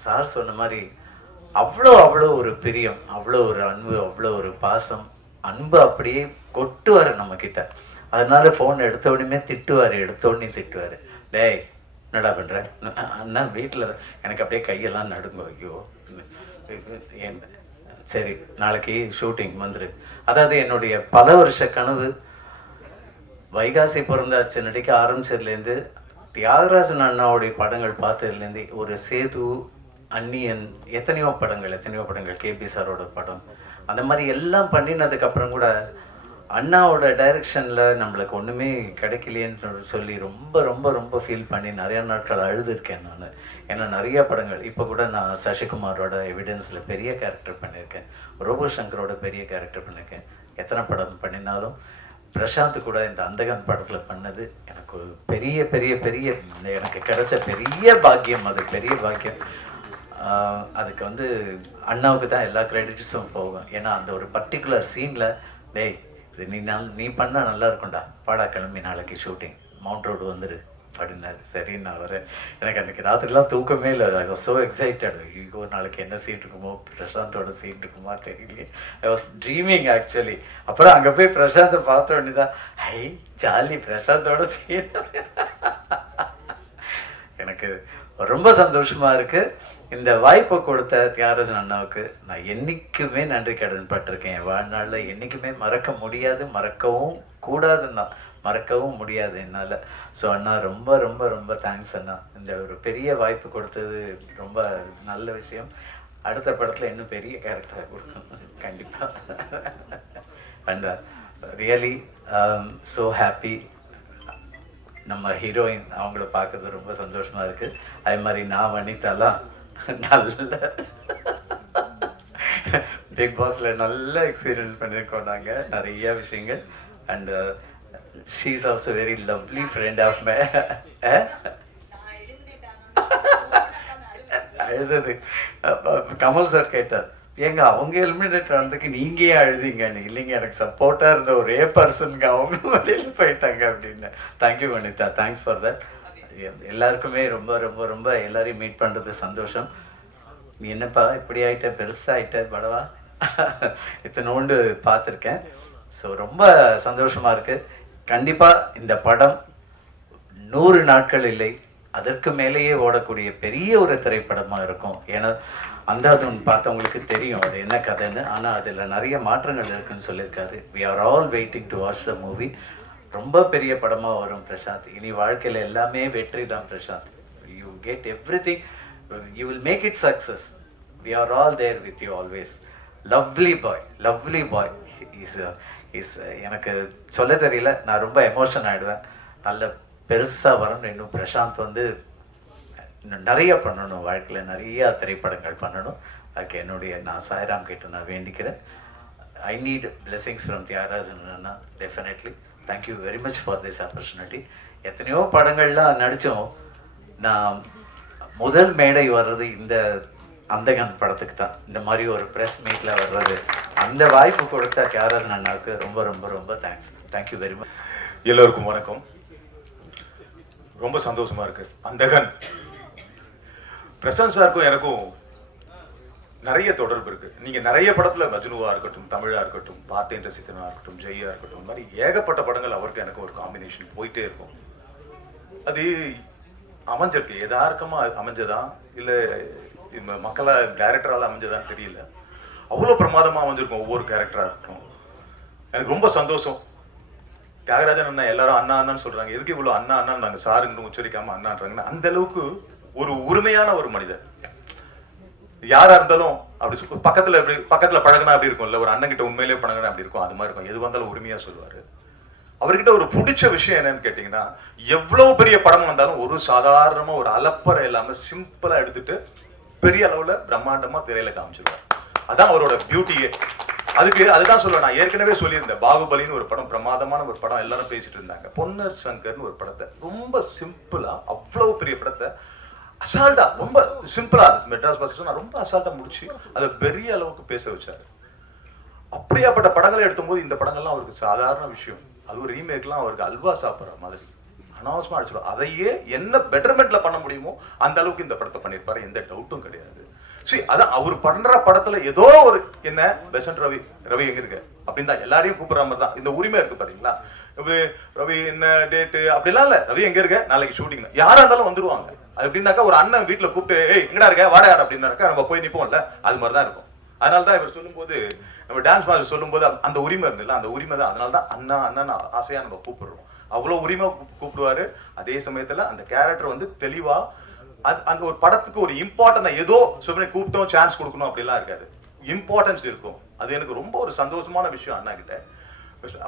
சார் சொன்ன மாதிரி அவ்வளோ ஒரு பிரியம், அவ்வளோ ஒரு அன்பு, அவ்வளோ ஒரு பாசம். அன்பு அப்படியே கொட்டுவார் நம்மக்கிட்ட. அதனால ஃபோன் எடுத்தோடனே திட்டுவார், எடுத்தோடனே திட்டுவார். டேய் என்னடா பண்ணுற அண்ணா வீட்டில் எனக்கு அப்படியே கையெல்லாம் நடுங்க. ஐயோ சரி நாளைக்கு ஷூட்டிங் வந்துரு. அதாவது என்னுடைய பல வருஷ கனவு வைகாசி பிறந்தாச்சு நடிக்க ஆரம்பிச்சதுலேருந்து தியாகராஜன் அண்ணாவுடைய படங்கள் பார்த்ததுலேருந்து ஒரு சேது, அந்நியன், எத்தனையோ படங்கள், கேபி சாரோட படம், அந்த மாதிரி எல்லாம் பண்ணினதுக்கப்புறம் கூட அண்ணாவோட டைரக்ஷனில் நம்மளுக்கு ஒன்றுமே கிடைக்கலையேன்னு சொல்லி ரொம்ப ரொம்ப ரொம்ப ஃபீல் பண்ணி நிறையா நாட்கள் அழுதுருக்கேன் நான். ஏன்னா நிறைய படங்கள், இப்போ கூட நான் சசிகுமாரோட எவிடன்ஸில் பெரிய கேரக்டர் பண்ணியிருக்கேன், ரோபோ சங்கரோட பெரிய கேரக்டர் பண்ணியிருக்கேன். எத்தனை படம் பண்ணினாலும் பிரசாந்த் கூட இந்த அந்தகன் படத்தில் பண்ணது எனக்கு ஒரு பெரிய பெரிய பெரிய எனக்கு கிடைச்ச பெரிய பாக்கியம். அது பெரிய பாக்கியம். அதுக்கு வந்து அண்ணாவுக்கு தான் எல்லா கிரெடிட்ஸும் போகும். ஏன்னா அந்த ஒரு பர்டிகுலர் சீனில் டேய் இது நீ பண்ணால் நல்லா இருக்கும்டா, பாடா கிளம்பி நாளைக்கு ஷூட்டிங் மவுண்ட் ரோடு வந்துரு அப்படின்னாரு. சரின்னு நான் வரேன். எனக்கு அன்றைக்கி ராத்திரிலாம் தூக்கமே இல்லை. I was so excited. ஐயோ நாளைக்கு என்ன சீன் இருக்குமோ, பிரசாந்தோட சீன் இருக்குமா தெரியலையே. I was dreaming actually. அப்புறம் அங்கே போய் பிரசாந்தை பார்த்த உடனே தான் ஐ ஜாலி பிரசாந்தோட சீன். எனக்கு ரொம்ப சந்தோஷமாக இருக்குது. இந்த வாய்ப்பை கொடுத்த தியாகராஜன் அண்ணாவுக்கு நான் என்றைக்குமே நன்றி கடன் பட்டிருக்கேன். என் வாழ்நாளில் என்றைக்குமே மறக்க முடியாது, மறக்கவும் கூடாதுன்னா மறக்கவும் முடியாது என்னால். ஸோ அண்ணா ரொம்ப ரொம்ப ரொம்ப தேங்க்ஸ் அண்ணா. இந்த ஒரு பெரிய வாய்ப்பு கொடுத்தது ரொம்ப நல்ல விஷயம். அடுத்த படத்தில் இன்னும் பெரிய கேரக்டராக கொடுக்கணும் கண்டிப்பாக. And really so happy. நம்ம ஹீரோயின் அவங்கள பார்க்கறது ரொம்ப சந்தோஷமாக இருக்குது. அதே மாதிரி நான் வனிதாலாம் நல்ல பிக் பாஸில் நல்ல எக்ஸ்பீரியன்ஸ் பண்ணியிருக்கோம் நாங்கள் நிறைய விஷயங்கள். And she is also very lovely friend of my. அழுதது கமல் சார் கேட்டார், ஏங்க அவங்க எலிமினேட் ஆனதுக்கு நீங்கள் ஏன் அழுதிங்கன்னு. இல்லைங்க எனக்கு சப்போர்ட்டாக இருந்த ஒரே பர்சனுங்க அவங்க வெளியில் போயிட்டாங்க அப்படின்னு. Thank you Vanitha, thanks for that. எல்லாருக்குமே ரொம்ப ரொம்ப ரொம்ப எல்லாரையும் மீட் பண்ணுறது சந்தோஷம். நீ என்னப்பா இப்படி ஆகிட்ட, பெருசாகிட்ட படவா, இத்தனோண்டு பார்த்துருக்கேன். ஸோ ரொம்ப சந்தோஷமாக இருக்குது. கண்டிப்பாக இந்த படம் 100 நாட்கள் இல்லை அதற்கு மேலேயே ஓடக்கூடிய பெரிய ஒரு திரைப்படமாக இருக்கும். ஏன்னா அந்தாதுன் பார்த்தவங்களுக்கு தெரியும் அது என்ன கதைன்னு. ஆனால் அதில் நிறைய மாற்றங்கள் இருக்குன்னு சொல்லியிருக்காரு. We are all waiting to watch the movie. ரொம்ப பெரிய படமாக வரும் பிரசாந்த். இனி வாழ்க்கையில் எல்லாமே வெற்றி தான் Prashanth. You get everything, you will make it success. We are all there with you always. Lovely boy is எனக்கு சொல்ல தெரியல, நான் ரொம்ப எமோஷன் ஆகிடுவேன். நல்ல பெருசாக வரணும். இன்னும் பிரசாந்த் வந்து இன்னும் நிறைய பண்ணணும், வாழ்க்கையில் நிறையா திரைப்படங்கள் பண்ணணும். அதுக்கு நான் சாய்ராம் கிட்ட நான் வேண்டிக்கிறேன். I need blessings from Thiagarajan அண்ணா definitely. Thank you very much for this opportunity. எத்தனையோ படங்கள்லாம் நடித்தோம். நான் முதல் மேடை வர்றது இந்த அந்தகன் படத்துக்கு தான். இந்த மாதிரி ஒரு ப்ரெஸ் மீட்டில் வர்றது, அந்த வாய்ப்பு கொடுத்த தியாகராஜன் அண்ணாவுக்கு ரொம்ப ரொம்ப ரொம்ப தேங்க்ஸ். Thank you very much. எல்லோருக்கும் வணக்கம். ரொம்ப சந்தோஷமாக இருக்குது. அந்தகன் பிரசாந்த் சாருக்கும் எனக்கும் நிறைய தொடர்பு இருக்கு. நீங்க நிறைய படத்துல மஜ்னுவா இருக்கட்டும், தமிழா இருக்கட்டும், பார்த்தேன் ரசித்தனா இருக்கட்டும், ஜெய்யா இருக்கட்டும், இந்த மாதிரி ஏகப்பட்ட படங்கள் அவருக்கு எனக்கு ஒரு காம்பினேஷன் போயிட்டே இருக்கும். அது அமைஞ்சிருக்கு, எதார்க்கமா அமைஞ்சதா இல்ல மக்களா டைரக்டரால அமைஞ்சதான்னு தெரியல. அவ்வளோ பிரமாதமா அமைஞ்சிருக்கும் ஒவ்வொரு கேரக்டரா இருக்கட்டும். எனக்கு ரொம்ப சந்தோஷம். தியாகராஜன் அண்ணா எல்லாரும் அண்ணா அண்ணான்னு சொல்றாங்க. எதுக்கு இவ்வளவு அண்ணா அண்ணான்னு நாங்க சாருன்னு உச்சரிக்காம அண்ணான்றாங்கன்னா அந்த அளவுக்கு ஒரு உரிமையான ஒரு மனிதர். யாரா இருந்தாலும் அப்படி பக்கத்துல பழகினா அப்படி இருக்கும்ல, ஒரு அண்ணன் கிட்ட உண்மையிலேயே பழகினா அப்படி இருக்கும், அது மாதிரி இருக்கும். எது வந்தாலும் உரிமையா சொல்லுவாரு. அவர்கிட்ட ஒரு பிடிச்ச விஷயம் என்னன்னு கேட்டீங்கன்னா, எவ்வளவு பெரிய படம் வந்தாலும் ஒரு சாதாரணமா ஒரு அலப்பறை இல்லாம சிம்பிளா எடுத்துட்டு பெரிய அளவுல பிரம்மாண்டமா திரையில காமிச்சிருவார். அதான் அவரோட பியூட்டியே. அதுதான் சொல்லுவேன். நான் ஏற்கனவே சொல்லியிருந்தேன், பாகுபலின்னு ஒரு படம், பிரமாதமான ஒரு படம், எல்லாரும் பேசிட்டு இருந்தாங்க. பொன்னர் சங்கர்னு ஒரு படத்தை ரொம்ப சிம்பிளா, அவ்வளவு பெரிய படத்தை அசால்ட்டா, ரொம்ப சிம்பிளா, மெட்ராஸ் பஸ் ரொம்ப அசால்ட்டா முடிச்சு அதை பெரிய அளவுக்கு பேச வச்சாரு. அப்படியாப்பட்ட படங்களை எடுத்தும் போது இந்த படங்கள்லாம் அவருக்கு சாதாரண விஷயம். அது ஒரு ரீமேக்லாம் அவருக்கு அல்வா சாப்பிட்ற மாதிரி அனாவசியமா அடிச்சிடும். அதையே என்ன பெட்டர்மெண்ட்ல பண்ண முடியுமோ அந்த அளவுக்கு இந்த படத்தை பண்ணியிருப்பாரு, எந்த டவுட்டும் கிடையாது. சரி, அதான் அவர் பண்ற படத்துல ஏதோ ஒரு என்ன பெசன்ட் ரவி எங்க இருக்கு அப்படின்னு தான் எல்லாரையும் கூப்பிடுற மாதிரி தான் இந்த உரிமை இருக்கு. பாத்தீங்களா, ரவி என்ன டேட்டு அப்படிலாம் இல்ல, ரவி எங்க இருக்க, நாளைக்கு ஷூட்டிங், யாரா இருந்தாலும் வந்துருவாங்க. அது எப்படின்னாக்கா ஒரு அண்ணன் வீட்டுல கூப்பிட்டு ஏய் எங்கடா இருக்க வாடா அப்படின்னாக்கா நம்ம போய் நிப்போம்ல, அது மாதிரிதான் இருக்கும். அதனாலதான் இவர் சொல்லும்போது, நம்ம டான்ஸ் மாஸ்டர் சொல்லும்போது அந்த உரிமை இருந்தில்ல, அந்த உரிமை தான். அதனாலதான் அண்ணா அண்ணன் ஆசையா நம்ம கூப்பிடுறோம். அவ்வளவு உரிமை கூப்பிடுவாரு. அதே சமயத்துல அந்த கேரக்டர் வந்து தெளிவா அந்த ஒரு படத்துக்கு ஒரு இம்பார்ட்டன்ட் ஏதோ சொல்லி கூப்பிட்டோம் சான்ஸ் கொடுக்கணும் அப்படிலாம் இருக்காது, இம்பார்ட்டன்ஸ் இருக்கும். அது எனக்கு ரொம்ப ஒரு சந்தோஷமான விஷயம் அண்ணா கிட்ட.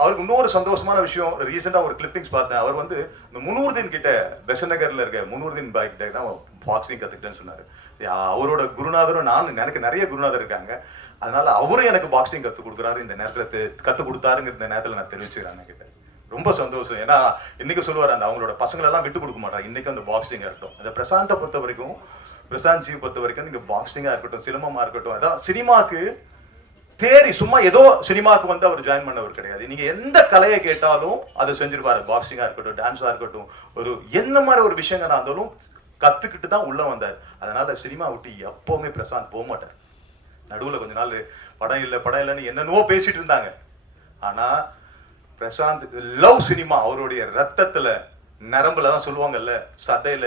அவருக்கு இன்னொரு சந்தோஷமான விஷயம், ரீசெண்டா ஒரு கிளிப்பிங்ஸ் பார்த்தேன். அவர் வந்து இந்த முனூர்தீன் கிட்ட பெசன்ட் நகர்ல இருக்க முனூர்தீன் பாய் கிட்ட தான் பாக்ஸிங் கத்துக்கிட்டேன்னு சொன்னாரு. அவரோட குருநாதரும் எனக்கு நிறைய குருநாதர் இருக்காங்க, அதனால அவரும் எனக்கு பாக்ஸிங் கத்து கொடுக்குறாரு. இந்த நேரத்துல கத்து கொடுத்தாருங்கிற இந்த நேரத்துல நான் தெரிவிச்சுக்கிறேன் அண்ணா கிட்ட. ரொம்ப சந்தோஷம். ஏன்னா இன்னைக்கு சொல்லுவார், அந்த அவங்களோட பசங்களெல்லாம் விட்டு கொடுக்க மாட்டாங்க. இன்னைக்கு அந்த பாக்ஸிங்கா இருக்கட்டும், அந்த பிரசாந்தை பொறுத்த வரைக்கும், பிரசாந்த் ஜி பொறுத்த வரைக்கும், நீங்க பாக்ஸிங்கா இருக்கட்டும், சிலம்பமா இருக்கட்டும், அதான் சினிமாக்கு தேரி சும்மா ஏதோ சினிமாவுக்கு வந்து அவர் ஜாயின் பண்ணவர் கிடையாது. நீங்க எந்த கலையை கேட்டாலும் அதை செஞ்சிருப்பாரு. பாக்ஸிங்கா இருக்கட்டும், டான்ஸா இருக்கட்டும், ஒரு என்ன மாதிரி ஒரு விஷயங்களா இருந்தாலும் கத்துக்கிட்டு தான் உள்ள வந்தார். அதனால சினிமா விட்டு எப்பவுமே பிரசாந்த் போக மாட்டார். நடுவுல கொஞ்ச நாள் படம் இல்லைன்னு என்னென்னவோ பேசிட்டு இருந்தாங்க. ஆனா பிரசாந்த் லவ் சினிமா அவருடைய ரத்தத்துல, நரம்புல தான் சொல்லுவாங்கல்ல, சதையில,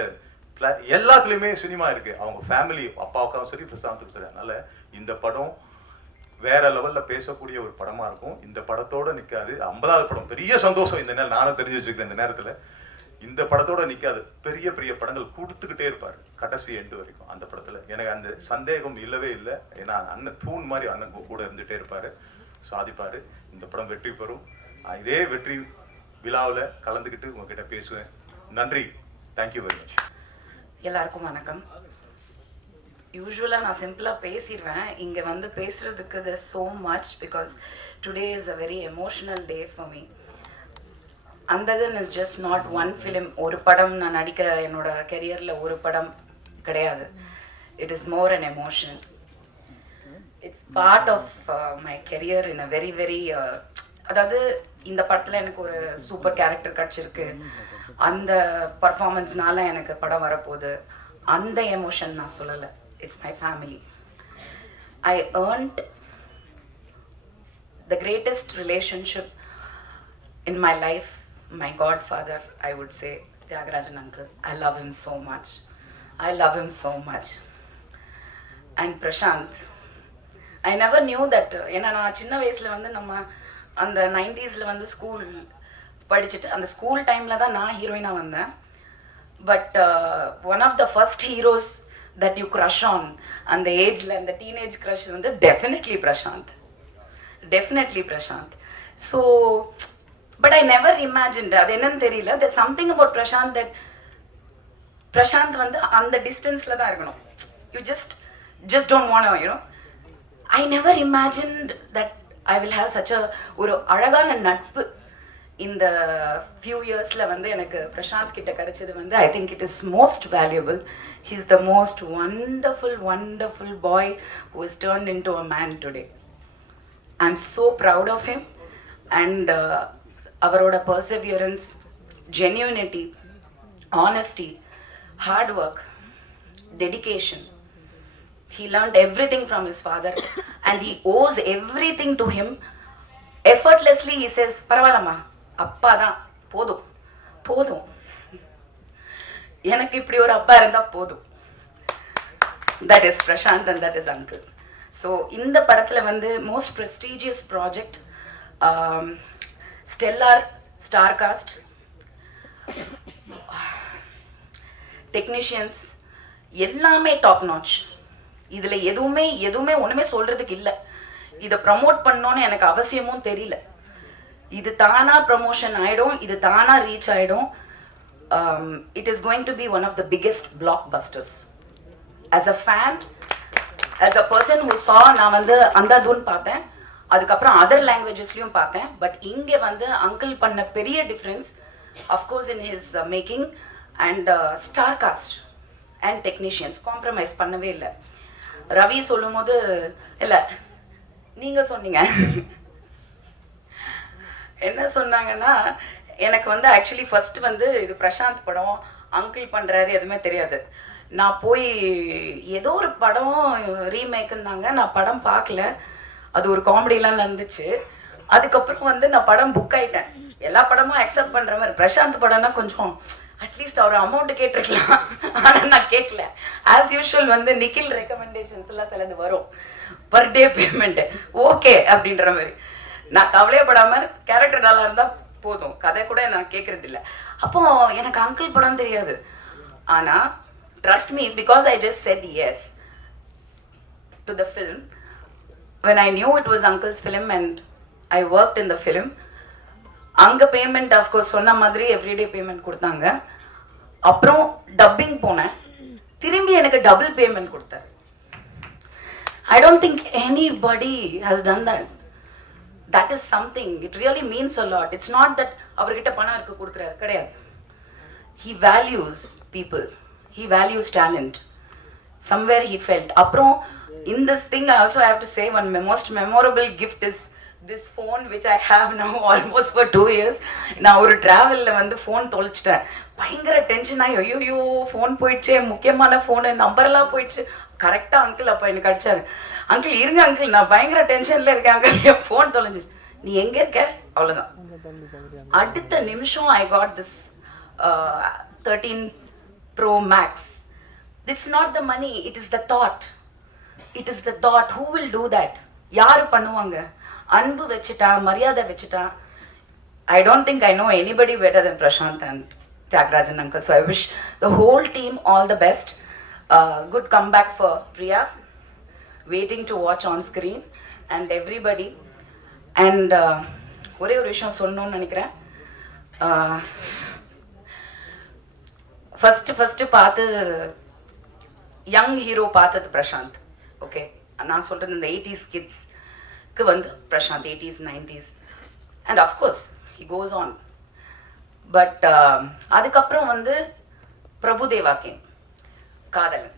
எல்லாத்துலயுமே சினிமா இருக்கு. அவங்க ஃபேமிலி அப்பாவுக்காவும் சரி, பிரசாந்துக்கும் சரி. அதனால இந்த படம் வேற லெவல்ல பேசக்கூடிய ஒரு படமா இருக்கும். இந்த படத்தோட நிக்காது. 50வது படம், பெரிய சந்தோஷம். இந்த நேரம் நானும் தெரிஞ்சு வச்சுக்கிறேன். இந்த நேரத்துல இந்த படத்தோட நிக்காது, பெரிய பெரிய படங்கள் கொடுத்துக்கிட்டே இருப்பாரு கடைசி எண்டு வரைக்கும். அந்த படத்துல எனக்கு அந்த சந்தேகம் இல்லவே இல்லை. ஏன்னா அண்ணன் தூண் மாதிரி அண்ணன் கூட இருந்துட்டே இருப்பாரு, சாதிப்பாரு. இந்த படம் வெற்றி பெறும். இதே வெற்றி விழாவில் கலந்துக்கிட்டு உங்ககிட்ட பேசுவேன். நன்றி, தேங்க்யூ வெரி மச். எல்லாருக்கும் வணக்கம். யூஸ்வலாக நான் சிம்பிளாக பேசிடுவேன். இங்கே வந்து பேசுகிறதுக்கு there's so much because today is a very emotional day for me. Andhagan is just not one film. ஒரு படம் நான் நடிக்கிற என்னோட கெரியரில் ஒரு படம் கிடையாது. It is more an emotion. It's part of my career in a very very அதாவது இந்த படத்தில் எனக்கு ஒரு சூப்பர் கேரக்டர் கிடச்சிருக்கு, அந்த பர்ஃபார்மன்ஸ்னால எனக்கு படம் வரப்போகுது, அந்த எமோஷன் நான் சொல்லலை. It's my family. I earned the greatest relationship in my life. My godfather, I would say Thiagarajan uncle. I love him so much. I love him so much. And Prashanth, I never knew that. ஏன்னா நான் சின்ன வயசில் வந்து நம்ம அந்த 90s வந்து school படிச்சுட்டு அந்த ஸ்கூல் டைமில் தான் நான் ஹீரோயினாக வந்தேன். But one of the first heroes that you crush on அந்த ஏஜில், அந்த டீனேஜ் க்ரஷ் வந்து definitely Prashanth. So but I never imagined, அது என்னன்னு தெரியல, there's something about Prashanth that Prashanth வந்து அந்த டிஸ்டன்ஸில் தான் இருக்கணும். You just don't want to, you know. I never imagined that I will have such a ஒரு அழகான நட்பு இந்த ஃபியூ இயர்ஸில் வந்து எனக்கு பிரசாந்த் கிட்ட கிடைச்சது வந்து I think it is most valuable. He is the most wonderful bye who has turned into a man today. I am so proud of him and அவரோட perseverance, genuinity, honesty, hard work, dedication, He learned everything from his father and he owes everything to him. Effortlessly he says, பரவாயில்லம்மா அப்பா தான் போதும் போதும் எனக்கு இப்படி ஒரு அப்பா இருந்தா போதும். That is Prashant and that is uncle. So இந்த படத்துல வந்து most prestigious project, stellar star cast, technicians எல்லாமே டாப் நாட்ச். இதுல எதுவுமே ஒண்ணுமே சொல்றதுக்கு இல்லை. இதை ப்ரமோட் பண்ணோன்னு எனக்கு அவசியமும் தெரியல. இது தானா ப்ரமோஷன் ஆயிடும், இது தானா ரீச் ஆயிடும். It is going to be one of the biggest blockbusters. As a fan, as a person who saw, நான் வந்து அந்தாதூன் பார்த்தேன், அதுக்கப்புறம் அதர் லாங்குவேஜஸ்லையும் பார்த்தேன். பட் இங்கே வந்து அங்கிள் பண்ண பெரிய difference of course in his making and star cast and technicians compromise பண்ணவே இல்லை. ரவி சொல்லும் போது இல்லை நீங்க சொன்னீங்க என்ன சொன்னாங்கன்னா, எனக்கு வந்து ஆக்சுவலி ஃபர்ஸ்ட் வந்து இது பிரசாந்த் படம், அங்கிள் பண்றாரு, எதுவுமே தெரியாது. நான் போய் ஏதோ ஒரு படம் ரீமேக்குன்னாங்க, நான் படம் பார்க்கல, அது ஒரு காமெடிலாம் நடந்துச்சு. அதுக்கப்புறம் வந்து நான் படம் புக் ஆயிட்டேன். எல்லா படமும் அக்செப்ட் பண்ற மாதிரி, பிரசாந்த் படம்னா கொஞ்சம் அட்லீஸ்ட் அவர் அமௌண்ட் கேட்டிருக்கலாம், ஆனால் நான் கேட்கல. ஆஸ் யூஷுவல் வந்து நிக்கில் ரெக்கமெண்டேஷன்ஸ் எல்லாம் சிலது வரும், பர் டே பேமெண்ட் ஓகே அப்படின்ற மாதிரி. நான் கவலையப்படாம கேரக்டர் நல்லா இருந்தா போதும், கதை கூட நான் கேட்கறது இல்லை. அப்போ எனக்கு அங்கிள் படம் தெரியாது. ஆனா trust me, because I just said yes to the film, when I knew it was uncle's film and I worked in the film, அங்க பேமெண்ட் அஃப்கோர்ஸ் சொன்ன மாதிரி எவ்ரிடே பேமெண்ட் கொடுத்தாங்க. அப்புறம் டப்பிங் போனேன், திரும்பி எனக்கு டபுள் பேமெண்ட் கொடுத்தாரு. I don't think anybody has done that. That is something, it really means a lot. It's not that அவர்கிட்ட பணம் இருக்கு கொடுக்குறாரு, கிடையாது. He values people, he values talent. Somewhere he felt. அப்புறம் in this thing I also have to say one most memorable gift is this phone which I have now almost for 2 years. நான் ஒரு டிராவல்ல வந்து phone தொலைச்சிட்டேன், பயங்கர tension ஆகி ஐயோ phone போயிடுச்சு, முக்கியமான phone, நம்பர்லாம் போயிடுச்சு. கரெக்டாக அங்கிள் அப்போ எனக்கு அடிச்சாரு, அங்கிள் இருங்க அங்கிள், நான் பயங்கர டென்ஷன்ல இருக்கேன் அங்கிள், என் ஃபோன் தொலைஞ்சிச்சு. நீ எங்க இருக்க? அவ்வளோதான். அடுத்த நிமிஷம் I got this 13 Pro Max. It's not the money, it is the thought. It is the thought. Who will do that? யாரு பண்ணுவாங்க? அன்பு வச்சுட்டா, மரியாதை வச்சுட்டா. I don't think I know anybody better than Prashant and Tyagarajan uncle. So I wish the whole team all the best. Good comeback for Priya, waiting to watch on screen, and everybody. And ஒரே ஒரு விஷயம் சொல்லணும்னு நினைக்கிறேன். First பார்த்து young hero பார்த்தது Prashanth. Okay, நான் சொல்கிறது இந்த 80s கிட்ஸ்க்கு வந்து Prashanth 80s 90s and of course he goes on. But அதுக்கப்புறம் வந்து Prabhudeva came, Kadhalan.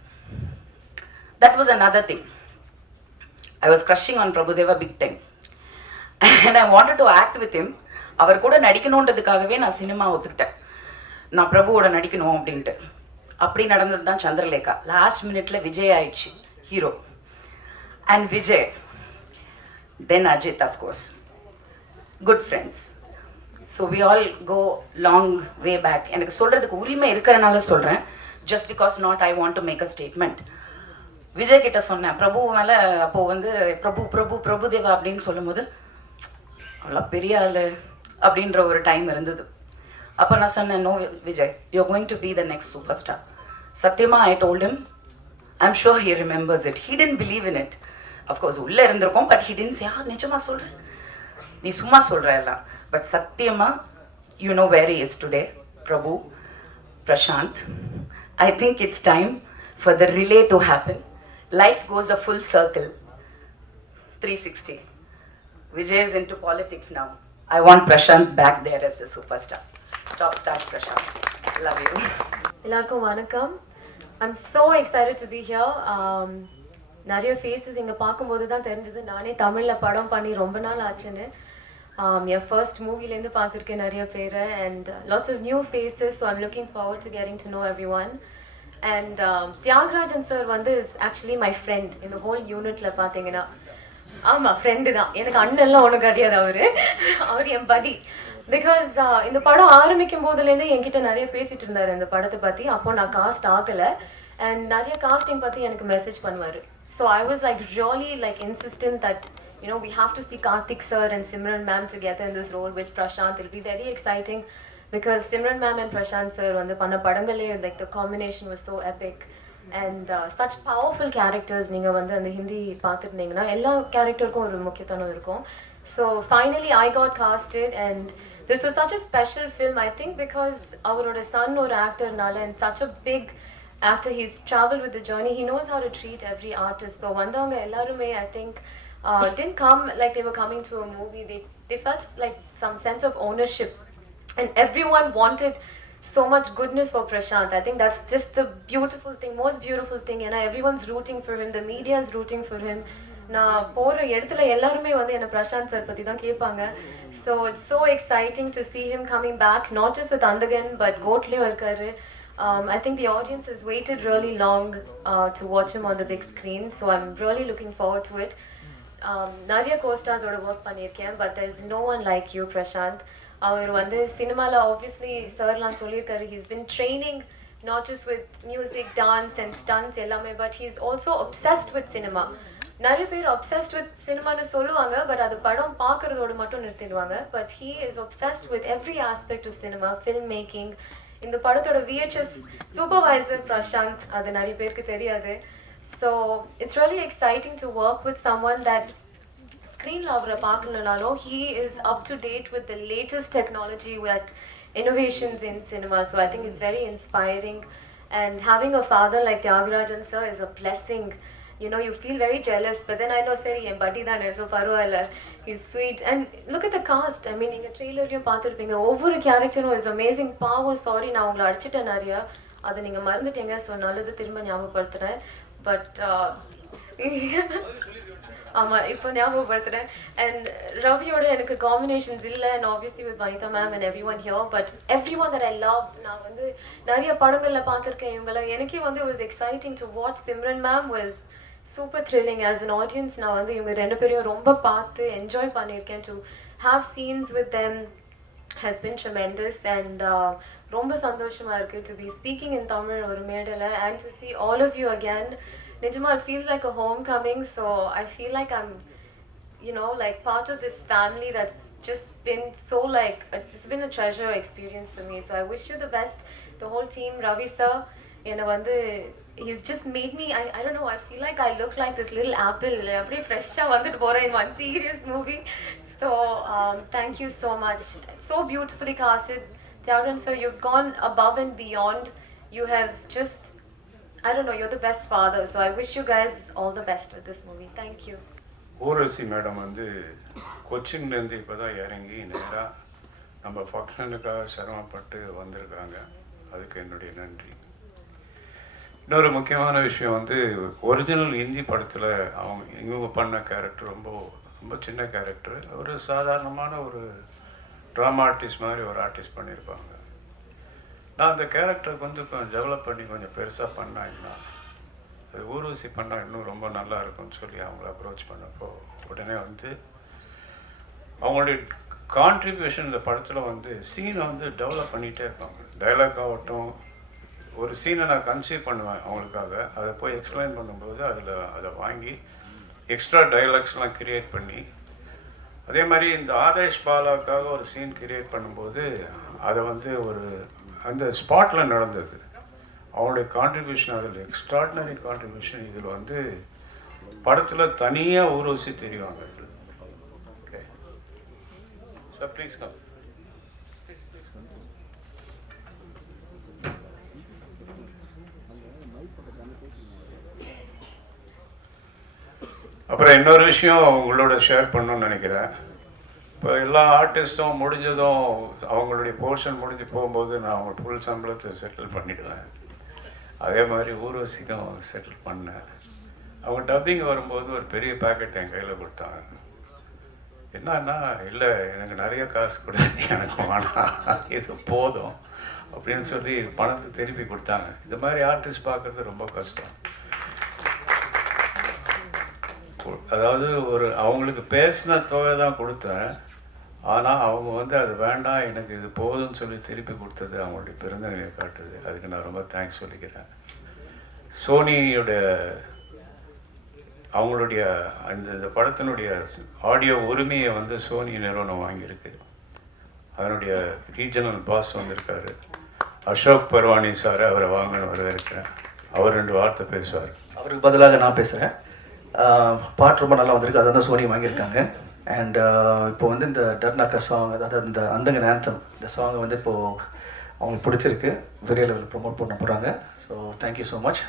That was another thing. I was crushing on Prabhudeva big time. And I wanted to act with him. அவர் கூட நடிக்கணுன்றதுக்காகவே நான் சினிமா ஒத்துக்கிட்டேன், நான் பிரபுவோட நடிக்கணும் அப்படின்ட்டு. அப்படி நடந்தது தான் சந்திரலேகா. லாஸ்ட் மினிட்ல விஜய் ஆயிடுச்சு hero, and Vijay, then Ajith, of course, good friends. So we all go long way back. எனக்கு சொல்கிறதுக்கு உரிமை இருக்கிறனால சொல்கிறேன், just because not I want to make a statement. Vijay கிட்ட சொன்னேன் பிரபு மேலே, அப்போது வந்து பிரபுதேவா அப்படின்னு சொல்லும் போது அவ்வளோ பெரிய ஆள் அப்படின்ற ஒரு டைம் இருந்தது. அப்போ நான் சொன்னேன், no Vijay, you are going to be the next superstar. சத்தியமா I told him, I am sure he remembers it. He didn't believe in it. Of course உள்ளே இருந்திருக்கோம், பட் ஹி டென்ட் சே, நிஜமாக சொல்கிறேன், நீ சும்மா சொல்கிற எல்லாம். பட் சத்தியமாக you know where he is today. Prabhu, Prashanth, I think it's time for the relay to happen. Life goes a full circle, 360. Vijay is into politics now. I want Prashant back there as the superstar. Top star Prashant. Love you. எல்லாருக்கும் வணக்கம். I'm so excited to be here. நிறைய faces இங்கே பார்க்கும்போது தான் தெரிஞ்சது நானே தமிழில் படம் பண்ணி ரொம்ப நாள் ஆச்சுன்னு. என் ஃபர்ஸ்ட் மூவிலேருந்து பார்த்துருக்கேன் நிறைய பேர், and lots of new faces. So I'm looking forward to getting to know everyone. And Thiagarajan sir வந்து இஸ் ஆக்சுவலி மை ஃப்ரெண்ட் இந்த ஹோல் யூனிட்ல பார்த்தீங்கன்னா. ஆமாம், ஃப்ரெண்டு தான், எனக்கு அண்ணன்லாம் ஒன்றும் கிடையாது. அவர் என் படி. பிகாஸ் இந்த படம் ஆரம்பிக்கும் போதுலேருந்தே என்கிட்ட நிறைய பேசிகிட்டு இருந்தார் இந்த படத்தை பற்றி. அப்போது நான் காஸ்ட் ஆகலை அண்ட் நிறைய காஸ்டிங் பற்றி எனக்கு மெசேஜ் பண்ணுவார். So I was like really like insistent that we have to see Karthik sir and Simran ma'am together in this role with Prashant. It'll be very exciting because Simran ma'am and Prashant sir வந்து பண்ண படங்களே like the combination was so epic and such powerful characters. நீங்க வந்து அந்த ஹிந்தி பார்த்துருந்தீங்கன்னா எல்லா கேரக்டருக்கும் ஒரு முக்கியத்துவம் இருக்கும். So finally I got casted and this was such a special film, I think, because அவரோட son ஒரு actorனால and such a big actor, he's traveled with the journey, he knows how to treat every artist. So வந்தவங்க எல்லாருமே I think didn't come like they were coming to a movie. They felt like some sense of ownership and everyone wanted so much goodness for Prashant. I think that's just the beautiful thing, most beautiful thing. And everyone's rooting for him, the media is rooting for him. நான் போகிற இடத்துல எல்லாருமே வந்து என்னை Prashanth sir பற்றி தான் கேட்பாங்க. So it's so exciting to see him coming back, not just with Andagan but கோட்லேயும் இருக்காரு. I think the audience has waited really long to watch him on the big screen, so I'm really looking forward to it. நிறைய கோஸ்டார்ஸோட work பண்ணியிருக்கேன், but there is no one like you, Prashanth. அவர் வந்து சினிமாவில் obviously சார்லாம் சொல்லியிருக்காரு, he's been training not just with music, dance and stunts எல்லாமே, but he's also obsessed with cinema. நிறைய பேர் obsessed with சினிமான்னு சொல்லுவாங்க, பட் அது படம் பார்க்குறதோடு மட்டும் நிறுத்திடுவாங்க. But he is obsessed with every aspect of cinema, film making. இந்த படத்தோட VHS சூப்பர்வைசர் பிரசாந்த், அது நிறைய பேருக்கு தெரியாது. So it's really exciting to work with someone that screenல அவரை பார்க்கணும்னாலும் he is up to date with the latest technology, with innovations in cinema. So I think it's very inspiring, and having a father like Tyagarajan sir is a blessing. You feel very jealous, but then I know seri en buddy dhaan, so paruvalla, he's sweet. And look at the cast. I mean, inga trailer you paathirpinga, ovvoru character is amazing. Paavo, sorry na ungala adichiten nariya, adu neenga marandittenga, so nalladhu thirumba nyabagapaduthuren. But ஆமா, இப்போ ஞாபகப்படுத்துறேன். And ரவியோட எனக்கு combinations இல்லை, and obviously with Vanitha ma'am and every one here, but every one that I love. நான் வந்து நிறைய படங்களில் பார்த்துருக்கேன் இவங்களை. எனக்கே வந்து was exciting to watch. Simran ma'am was super thrilling as an audience. நான் வந்து இவங்க ரெண்டு பேரையும் ரொம்ப பார்த்து என்ஜாய் பண்ணியிருக்கேன். To have scenes with them has been tremendous. And ரொம்ப சந்தோஷமாக இருக்குது டு பி ஸ்பீக்கிங் இன் தமிழ் ஒரு மேடையில், and to see all of you again. Nijama, it feels like a homecoming, so I feel like I'm, like part of this family that's just been so like, it's been a treasure experience for me. So I wish you the best, the whole team. Ravi sir, he's just made me, I don't know, I feel like I look like this little apple, every fresh cha vandittu pora in one serious movie. So thank you so much. So beautifully casted. Tyagarajan sir, you've gone above and beyond. You have just, I don't know, you're the best father, so I wish you guys all the best with this movie. Thank you. Urvashi madam வந்து கொச்சின்லேருந்து இப்போ தான் இறங்கி நேராக நம்ம ஃபங்க்ஷனுக்காக சிரமப்பட்டு வந்திருக்காங்க. அதுக்கு என்னுடைய நன்றி. இன்னொரு முக்கியமான விஷயம் வந்து ஒரிஜினல் ஹிந்தி படத்தில் இவங்க பண்ண கேரக்டர் ரொம்ப சின்ன கேரக்டர். ஒரு சாதாரணமான ஒரு ட்ராமா ஆர்டிஸ்ட் மாதிரி ஒரு ஆர்டிஸ்ட் பண்ணியிருப்பாங்க. நான் அந்த கேரக்டருக்கு வந்து கொஞ்சம் டெவலப் பண்ணி கொஞ்சம் பெருசாக பண்ணாங்கன்னா, அது ஊர்வசி பண்ணால் இன்னும் ரொம்ப நல்லா இருக்கும்னு சொல்லி அவங்கள அப்ரோச் பண்ணப்போ உடனே வந்து அவங்களுடைய கான்ட்ரிபியூஷன் இந்த படத்தில் வந்து சீனை வந்து டெவலப் பண்ணிகிட்டே இருப்பாங்க. டைலாக் ஆகட்டும், ஒரு சீனை நான் கன்சீவ் பண்ணுவேன் அவங்களுக்காக, அதை போய் எக்ஸ்பிளைன் பண்ணும்போது அதை வாங்கி எக்ஸ்ட்ரா டைலாக்ஸ்லாம் கிரியேட் பண்ணி, அதே மாதிரி இந்த ஆதர்ஷ் பாலாவுக்காக ஒரு சீன் கிரியேட் பண்ணும்போது அதை வந்து அந்த ஸ்பாட்டில் நடந்தது. அவங்களுடைய கான்ட்ரிபியூஷன் அதில் எக்ஸ்ட்ராடினரி கான்ட்ரிபியூஷன். இதில் வந்து படத்தில் தனியாக ஊர்வசி தெரிவாங்க. Okay sir, please come. அப்புறம் இன்னொரு விஷயம் உங்களோட ஷேர் பண்ணணும்னு நினைக்கிறேன். இப்போ எல்லா ஆர்டிஸ்ட்டும் முடிஞ்சதும் அவங்களுடைய போர்ஷன் முடிஞ்சு போகும்போது நான் அவங்க ஃபுல் சம்பளத்தை செட்டில் பண்ணிடுவேன். அதே மாதிரி ஊர்வசிக்கும் செட்டில் பண்ணேன். அவங்க டப்பிங் வரும்போது ஒரு பெரிய பேக்கெட் என் கையில் கொடுத்தாங்க. என்னன்னா, இல்லை எனக்கு நிறைய காசு கொடு, எனக்கு வேணாம், இது போதும் அப்படின்னு சொல்லி பணத்தை திருப்பி கொடுத்தாங்க. இது மாதிரி ஆர்டிஸ்ட் பார்க்குறது ரொம்ப கஷ்டம். அதாவது அவங்களுக்கு பேசின தொகை தான் கொடுத்தேன், ஆனால் அவங்க வந்து அது வேண்டாம் எனக்கு இது போதும்னு சொல்லி திருப்பி கொடுத்தது அவங்களுடைய பெருந்தன்மையை காட்டுது. அதுக்கு நான் ரொம்ப தேங்க்ஸ் சொல்லிக்கிறேன். சோனியோட அவங்களுடைய இந்த படத்தினுடைய ஆடியோ உரிமையை வந்து சோனி நிறுவனம் வாங்கியிருக்கு. அதனுடைய ரீஜனல் பாஸ் வந்திருக்காரு அசோக் பர்வானி சார், அவரை வாங்கன்னு வரவேற்கிறேன். அவர் 2 வார்த்தை பேசுவார். அவருக்கு பதிலாக நான் பேசுகிறேன். பாட்டு ரொம்ப நல்லா வந்திருக்கு, அதை தான் சோனி வாங்கியிருக்காங்க. அண்ட் இப்போ வந்து இந்த டர்னாக்கா சாங், அதாவது இந்த அந்தங்கன் ஆந்தம், இந்த சாங்கை வந்து இப்போது அவங்களுக்கு பிடிச்சிருக்கு, பெரிய லெவலில் ப்ரொமோட் பண்ண போகிறாங்க. So thank you so much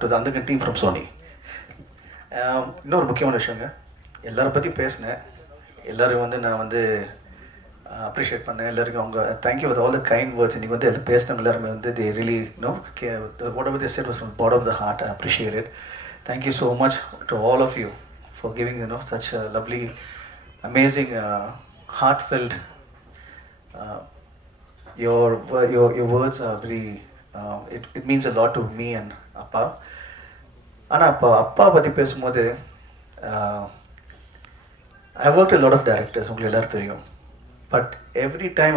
to the Andhagan team from Sony. இன்னொரு முக்கியமான விஷயங்க, எல்லோரும் பற்றி பேசினேன், எல்லோரும் வந்து நான் வந்து அப்ரிஷியேட் பண்ணேன். எல்லாருக்கும் அவங்க thank you with all the kind words. இன்றைக்கி வந்து எல்லாம் பேசினவங்க எல்லாருமே வந்து they really whatever they said was from bottom of the heart. I appreciate it. Thank you so much to all of you for giving such a lovely, amazing, heartfelt. Your words are very. It means a lot to me and Appa. Ana Appa பத்தி பேசும்போது I worked with a lot of directors, உங்களுக்கு எல்லாரும் தெரியும். But every time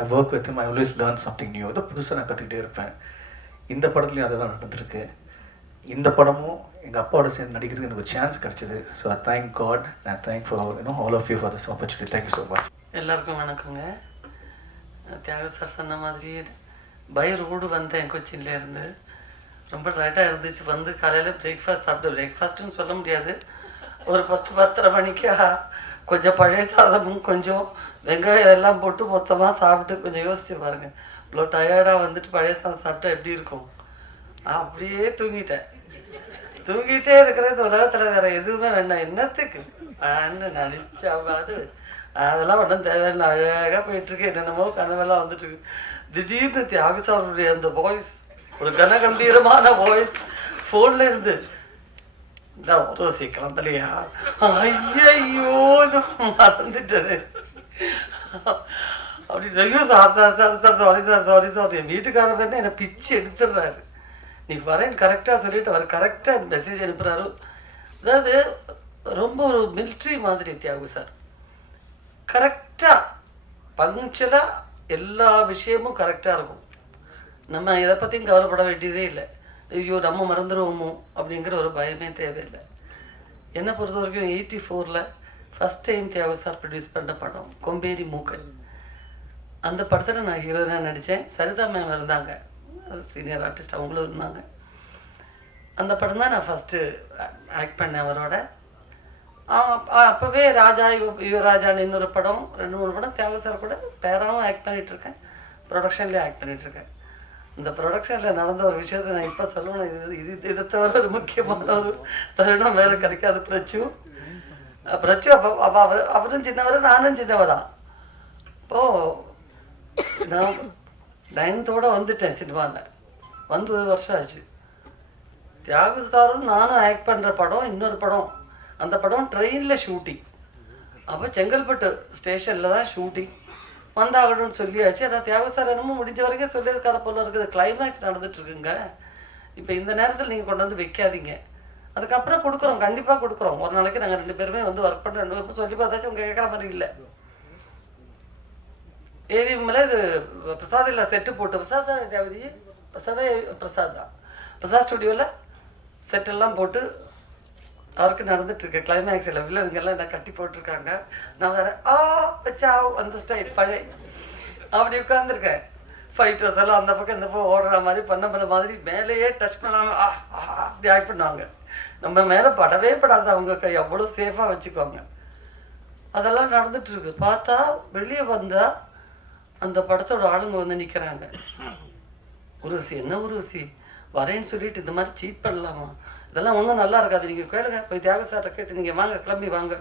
I work with him, I always learn something new. அது புதுசாக நான் கற்றுக்கிட்டே இருப்பேன். இந்த படத்துலையும் அதை தான் நடந்திருக்கு. இந்த படமும் எங்கள் அப்பாவோட சேர்ந்து நடிக்கிறதுக்கு எனக்கு ஒரு சான்ஸ் கிடச்சிது. So I thank God, I thank for all of you for this opportunity. Thank you so much. எல்லாருக்கும் வணக்கங்க. தியாக சார் சொன்ன மாதிரி பை ரோடு வந்தேன் கொச்சின்லேருந்து. ரொம்ப லேட்டாக இருந்துச்சு. வந்து காலையில் பிரேக்ஃபாஸ்ட் சாப்பிட்டு, பிரேக்ஃபாஸ்ட்டுன்னு சொல்ல முடியாது, ஒரு 10-10:30 மணிக்கு கொஞ்சம் பழைய சாதமும் கொஞ்சம் வெங்காயம் எல்லாம் போட்டு மொத்தமாக சாப்பிட்டு கொஞ்சம் யோசிச்சு பாருங்கள். இவ்வளோ டயர்டாக வந்துட்டு பழைய சாதம் சாப்பிட்டா எப்படி இருக்கும். அப்படியே தூங்கிட்டே இருக்கிறது உலகத்தில் வேறு எதுவுமே வேண்டாம். என்னத்துக்கு நடிச்சாவது அதெல்லாம் ஒன்றும் தேவையில்லை. அழகாக போயிட்டுருக்கு. என்னென்னமோ கனவெல்லாம் வந்துட்டுருக்கு. திடீர்னு தியாகசாருடைய அந்த வாய்ஸ், ஒரு கனகம்பீரமான வாய்ஸ் ஃபோனில் இருந்து, இல்லை ஒரு கிளம்பலையா, ஐயோ இது மறந்துட்டாரு அப்படி ஐயோ சாரி என் வீட்டுக்காரர் வேணா என்னை பிச்சு எடுத்துடுறாரு. நீ வரேன்னு கரெக்டாக சொல்லிட்டு அவர் கரெக்டாக மெசேஜ் அனுப்புகிறாரு. அதாவது ரொம்ப ஒரு மிலிட்ரி மாதிரி தியாகு சார். கரெக்டாக பங்க்சுவலாக எல்லா விஷயமும் கரெக்டாக இருக்கும். நம்ம இதை பற்றியும் கவலைப்பட வேண்டியதே இல்லை. ஐயோ நம்ம மறந்துடுவோமோ அப்படிங்கிற ஒரு பயமே தேவையில்லை. என்னை பொறுத்த வரைக்கும் 84 first time Thiyagu sir produce பண்ண படம் கொம்பேரி மூக்கன். அந்த படத்தில் நான் ஹீரோயினாக நடித்தேன். சரிதா மேம் இருந்தாங்க, சீனியர் ஆர்டிஸ்ட், அவங்களும் இருந்தாங்க. அந்த படம் தான் நான் ஃபஸ்ட்டு ஆக்ட் பண்ணேன் அவரோட. அப்போவே ராஜா யுவராஜான்னு இன்னொரு படம், 2-3 படம் தியாகு சார் கூட பேராகவும் ஆக்ட் பண்ணிகிட்ருக்கேன், ப்ரொடக்ஷன்லேயும் ஆக்ட் பண்ணிகிட்ருக்கேன். இந்த ப்ரொடக்ஷனில் நடந்த ஒரு விஷயத்தை நான் இப்போ சொல்லணும். இதை தவிர ஒரு முக்கியமான ஒரு தருணம் வேறு கிடைக்காது. பிரச்சு அப்போ அவரும் சின்னவர், நானும் சின்னவதான். இப்போது நான் 9th வந்துட்டேன் சினிமாவில். வந்து 1 வருஷம் ஆச்சு. தியாகு சாரும் நானும் ஆக்ட் பண்ணுற படம் இன்னொரு படம். அந்த படம் ட்ரெயினில் ஷூட்டிங். அப்போ செங்கல்பட்டு ஸ்டேஷனில் தான் ஷூட்டிங். வந்தாகணும்னு சொல்லியாச்சு. ஆனால் தியாகு சார் என்னமோ முடிஞ்ச வரைக்கும் சொல்லியிருக்கார போல இருக்குது. கிளைமேக்ஸ் நடந்துட்டுருக்குங்க, இப்போ இந்த நேரத்தில் நீங்கள் கொண்டு வந்து வைக்காதீங்க, அதுக்கப்புறம் கொடுக்குறோம், கண்டிப்பாக கொடுக்குறோம். ஒரு நாளைக்கு நாங்கள் 2 பேருமே வந்து ஒர்க் பண்ணுற 2 பேரும் சொல்லி பார்த்தாச்சும் உங்கள் கேட்குற மாதிரி இல்லை. ஏவிஎம்மில் இது பிரசாத் இல்லை செட்டு போட்டு, பிரசாத் தான் தியாகுதி, பிரசாத் தான், பிரசாத் ஸ்டுடியோவில் செட்டெல்லாம் போட்டு அவருக்கு நடந்துட்டுருக்கு. கிளைமேக்ஸில் வில்லனுங்கெல்லாம் என்ன கட்டி போட்டிருக்காங்க. நான் வேறு வச்சா அந்த ஸ்டைல் பழைய அப்படி உட்காந்துருக்கேன். ஃபைட்டர்ஸ் எல்லாம் அந்த பக்கம் இந்த பக்கம் ஓடுற மாதிரி பண்ண மாதிரி மேலேயே டச் பண்ணாமல் அப்படி ஆக்ட் பண்ணுவாங்க. நம்ம மேலே படவே படாது அவங்க கை, அவ்வளோ சேஃபாக வச்சுக்குவாங்க. அதெல்லாம் நடந்துட்டுருக்கு. பார்த்தா வெளியே வந்தால் அந்த படத்தோட ஆளுங்க வந்து நிற்கிறாங்க. உருவசி என்ன உருவசி வரேன்னு சொல்லிட்டு இந்த மாதிரி சீட் பண்ணலாமா, இதெல்லாம் ஒன்றும் நல்லா இருக்காது, நீங்கள் கேளுங்க, போய் தியாக சார்ட்ட கேட்டு நீங்கள் வாங்க, கிளம்பி வாங்க.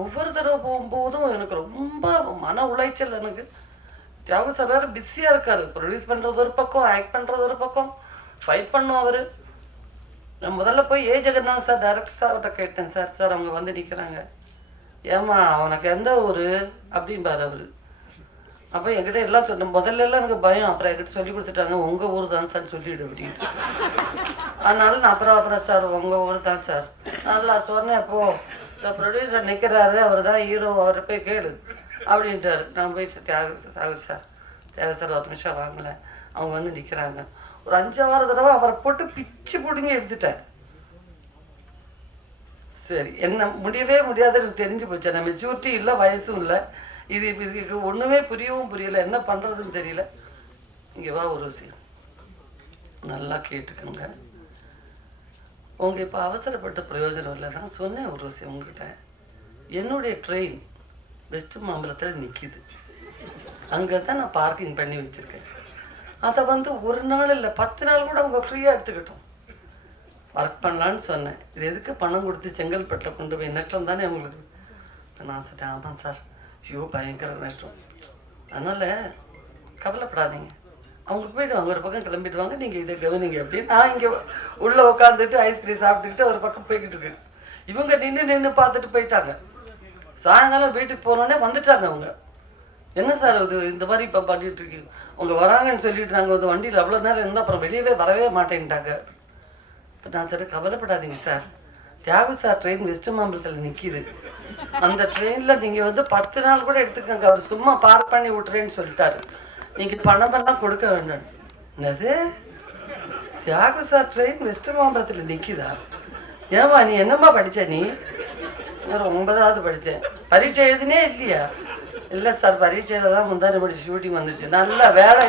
ஒவ்வொரு தடவை போகும்போதும் எனக்கு ரொம்ப மன உளைச்சல். எனக்கு தியாக சார் வேறு பிஸியாக இருக்கார். ப்ரொடியூஸ் பண்ணுறது ஒரு பக்கம், ஆக்ட் பண்ணுறது ஒரு பக்கம், ஃபைட் பண்ணும் அவர். நான் முதல்ல போய் ஜெகநாத் சார் டைரக்டர் சார்கிட்ட கேட்டேன், சார் அவங்க வந்து நிற்கிறாங்க, ஏம்மா அவனுக்கு எந்த ஊர் அப்படின்பார் அவர். அப்போ என்கிட்ட எல்லாம் சொன்னேன். முதல்ல எல்லாம் எனக்கு பயம். அப்புறம் என்கிட்ட சொல்லி கொடுத்துட்டாங்க, உங்கள் ஊர் தான் சார் சொல்லிவிடு அப்படின்ட்டு. அதனால நான் அப்புறம் சார் உங்கள் ஊர் தான் சார் நல்லா சொன்னேன். இப்போது ப்ரொடியூசர் நிற்கிறாரு, அவர் தான் ஹீரோ, அவரை போய் கேளு அப்படின்ட்டாரு. நான் போய் தேவை சார் ஒரு நிமிஷம் வாங்கலை, அவங்க வந்து நிற்கிறாங்க. ஒரு 5-6 தடவை அவரை போட்டு பிச்சு பிடிங்க எடுத்துட்டேன். சரி, என்ன முடியவே முடியாது எனக்கு தெரிஞ்சு போச்சு. நான் மெச்சூரிட்டி இல்லை, வயசும் இல்லை. இதுக்கு ஒன்றுமே புரியலை, என்ன பண்ணுறதுன்னு தெரியல. இங்கே வா ஒரு விஷயம் நல்லா கேட்டுக்கோங்க. உங்கள் இப்போ அவசரப்பட்ட பிரயோஜனம் இல்லை. நான் சொன்னேன் ஒரு விஷயம் உங்ககிட்ட. என்னுடைய ட்ரெயின் வெஸ்ட் மாம்பலத்தில் நிற்கிது. அங்கே தான் நான் பார்க்கிங் பண்ணி வச்சுருக்கேன். அதை வந்து ஒரு நாள் இல்லை 10 நாள் கூட அவங்க ஃப்ரீயாக எடுத்துக்கிட்டோம். ஒர்க் பண்ணலான்னு சொன்னேன். இது எதுக்கு பணம் கொடுத்து செங்கல்பட்டில் கொண்டு போய் நஷ்டம் தானே அவங்களுக்கு. இப்போ நான் சொல்லிட்டேன், ஆமாம் சார், ஐயோ பயங்கர நஷ்டம், அதனால் கவலைப்படாதீங்க, அவங்க போய்டுவாங்க, ஒரு பக்கம் கிளம்பிடுவாங்க, நீங்கள் இதை கவனிங்க அப்படின்னு. நான் இங்கே உள்ளே உட்காந்துட்டு ஐஸ்கிரீம் சாப்பிட்டுக்கிட்டு ஒரு பக்கம் போய்கிட்டு இருக்கேன். இவங்க நின்று பார்த்துட்டு போயிட்டாங்க. சாயங்காலம் வீட்டுக்கு போனோடனே வந்துட்டாங்க அவங்க. என்ன சார் இது இந்த மாதிரி இப்போ பண்ணிட்டு இருக்கீங்க, அவங்க வராங்கன்னு சொல்லிட்டு நாங்கள் வந்து வண்டியில் அவ்வளோ நேரம் இருந்தால் அப்புறம் வெளியவே வரவே மாட்டேன்ட்டாங்க. இப்போ நான் சரி கவலைப்படாதீங்க sir, Thiyagu sir train West மாம்பலத்தில் நிற்கிது. அந்த ட்ரெயினில் நீங்கள் வந்து 10 நாள் கூட எடுத்துக்கோங்க, அவர் சும்மா பார்க் பண்ணி விட்டுறேன்னு சொல்லிட்டாரு. நீங்கள் பணமெல்லாம் கொடுக்க வேண்டாம். என்னது, தியாகு சார் ட்ரெயின் வெஸ்ட் மாம்பலத்தில் நிற்கிதா? ஏம்மா நீ என்னம்மா படித்த? நீ ஒரு 9வது படித்தேன். பரீட்சை எழுதினே இல்லையா? இல்லை சார், பரீட்சையில் தான் முந்தானி படிச்சு ஷூட்டிங் வந்துச்சு. நல்லா வேலை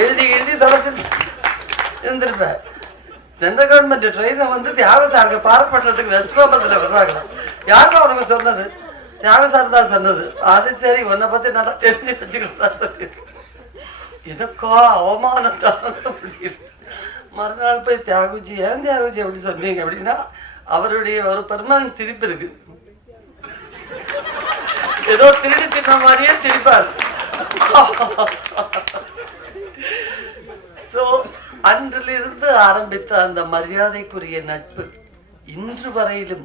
எழுதி தொலைச்சிட்டு இருந்திருப்பேன். சென்ட்ரல் கவர்மெண்ட் ட்ரெயினை வந்து தியாக சாருக்கு பார்க் பண்ணுறதுக்கு வெஸ்ட் மாம்பலத்தில் விடுறாங்க. யாருக்கும் அவனுக்கு சொன்னது? தியாக சார் தான் சொன்னது. அது சரி, உன்னை பற்றி நல்லா தெரிஞ்சு வச்சுக்கிட்டு தான் சொல்லியிருக்கு. எனக்கா அவமானம் தாங்க முடியல. மறுநாள் போய் தியாகுஜி, ஏன் தியாகுஜி எப்படி சொன்னீங்க அப்படின்னா, அவருடைய ஒரு பெர்மனன்ட் சிரிப்பு இருக்கு. ஏதோ திருடி தின்ன மாதிரியே சிரிப்பார். ஸோ அன்றிலிருந்து ஆரம்பித்த அந்த மரியாதைக்குரிய நட்பு இன்று வரையிலும்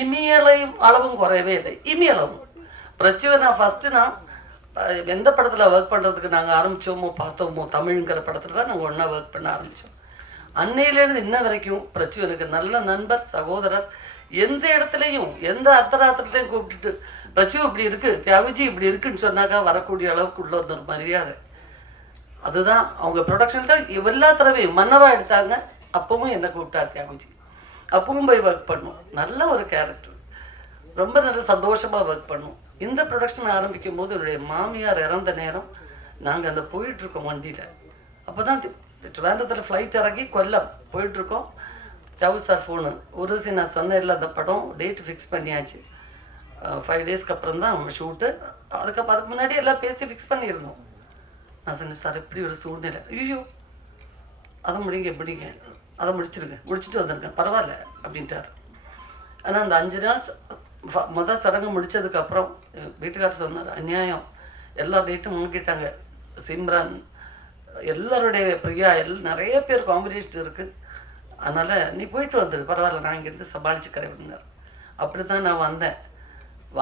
இமியளவும் அளவும் குறையவே இல்லை. இமியளவும் பிரச்சுவை நான் ஃபஸ்ட்டு நான் எந்த படத்தில் ஒர்க் பண்ணுறதுக்கு நாங்கள் ஆரம்பித்தோமோ பார்த்தோமோ, தமிழ்ங்கிற படத்தில் தான் நாங்கள் ஒன்றா ஒர்க் பண்ண ஆரம்பித்தோம். அன்னையிலேருந்து இன்ன வரைக்கும் பிரச்சு எனக்கு நல்ல நண்பர், சகோதரர். எந்த இடத்துலையும் எந்த அர்த்தராத்திரத்தையும் கூப்பிட்டுட்டு பிரச்சு இப்படி இருக்குது, தியாகுஜி இப்படி இருக்குன்னு சொன்னாக்கா வரக்கூடிய அளவுக்கு உள்ள ஒரு மரியாதை. அதுதான் அவங்க ப்ரொடக்ஷனில் எல்லா தடவையும் மன்னவா எடுத்தாங்க. அப்பவும் என்னை கூப்பிட்டார் தியாகுஜி. அப்பவும் போய் ஒர்க் பண்ணும். நல்ல ஒரு கேரக்டர், ரொம்ப நல்ல சந்தோஷமாக ஒர்க் பண்ணும். இந்த ப்ரொடக்ஷன் ஆரம்பிக்கும் போது என்னுடைய மாமியார் இறந்த நேரம் நாங்கள் அந்த போயிட்டுருக்கோம் வண்டியில். அப்போ தான் ட்ரிவாண்டத்தில் ஃப்ளைட் இறங்கி கொல்லம் போயிட்டுருக்கோம். தியாகு சார் ஃபோனு, ஒரு நான் சொன்னேன் இல்லை அந்த படம் டேட் ஃபிக்ஸ் பண்ணியாச்சு, 5 டேஸ்க்கு அப்புறம் தான் ஷூட்டு. அதுக்கு முன்னாடி எல்லாம் பேசி ஃபிக்ஸ் பண்ணியிருந்தோம். நான் சொன்னேன், சார் இப்படி ஒரு சூழ்நிலை, ஐயோ அதை முடிங்க, அதை முடிச்சுட்டு வந்திருக்கேன், பரவாயில்ல அப்படின்ட்டார். ஆனால் அந்த 5 நாள் முதல் சடங்கு முடித்ததுக்கப்புறம் வீட்டுக்காரர் சொன்னார், அநியாயம், எல்லா டேட்டும் முன்கிட்டாங்க, சிம்ரான் எல்லாருடைய பிரியா நிறைய பேர் காம்பினேஷன் இருக்குது, அதனால் நீ போயிட்டு வந்துடு, பரவாயில்ல நான் இங்கேருந்து சமாளிச்சுக்கிறேன் அப்படின்னார். அப்படி தான் நான் வந்தேன்.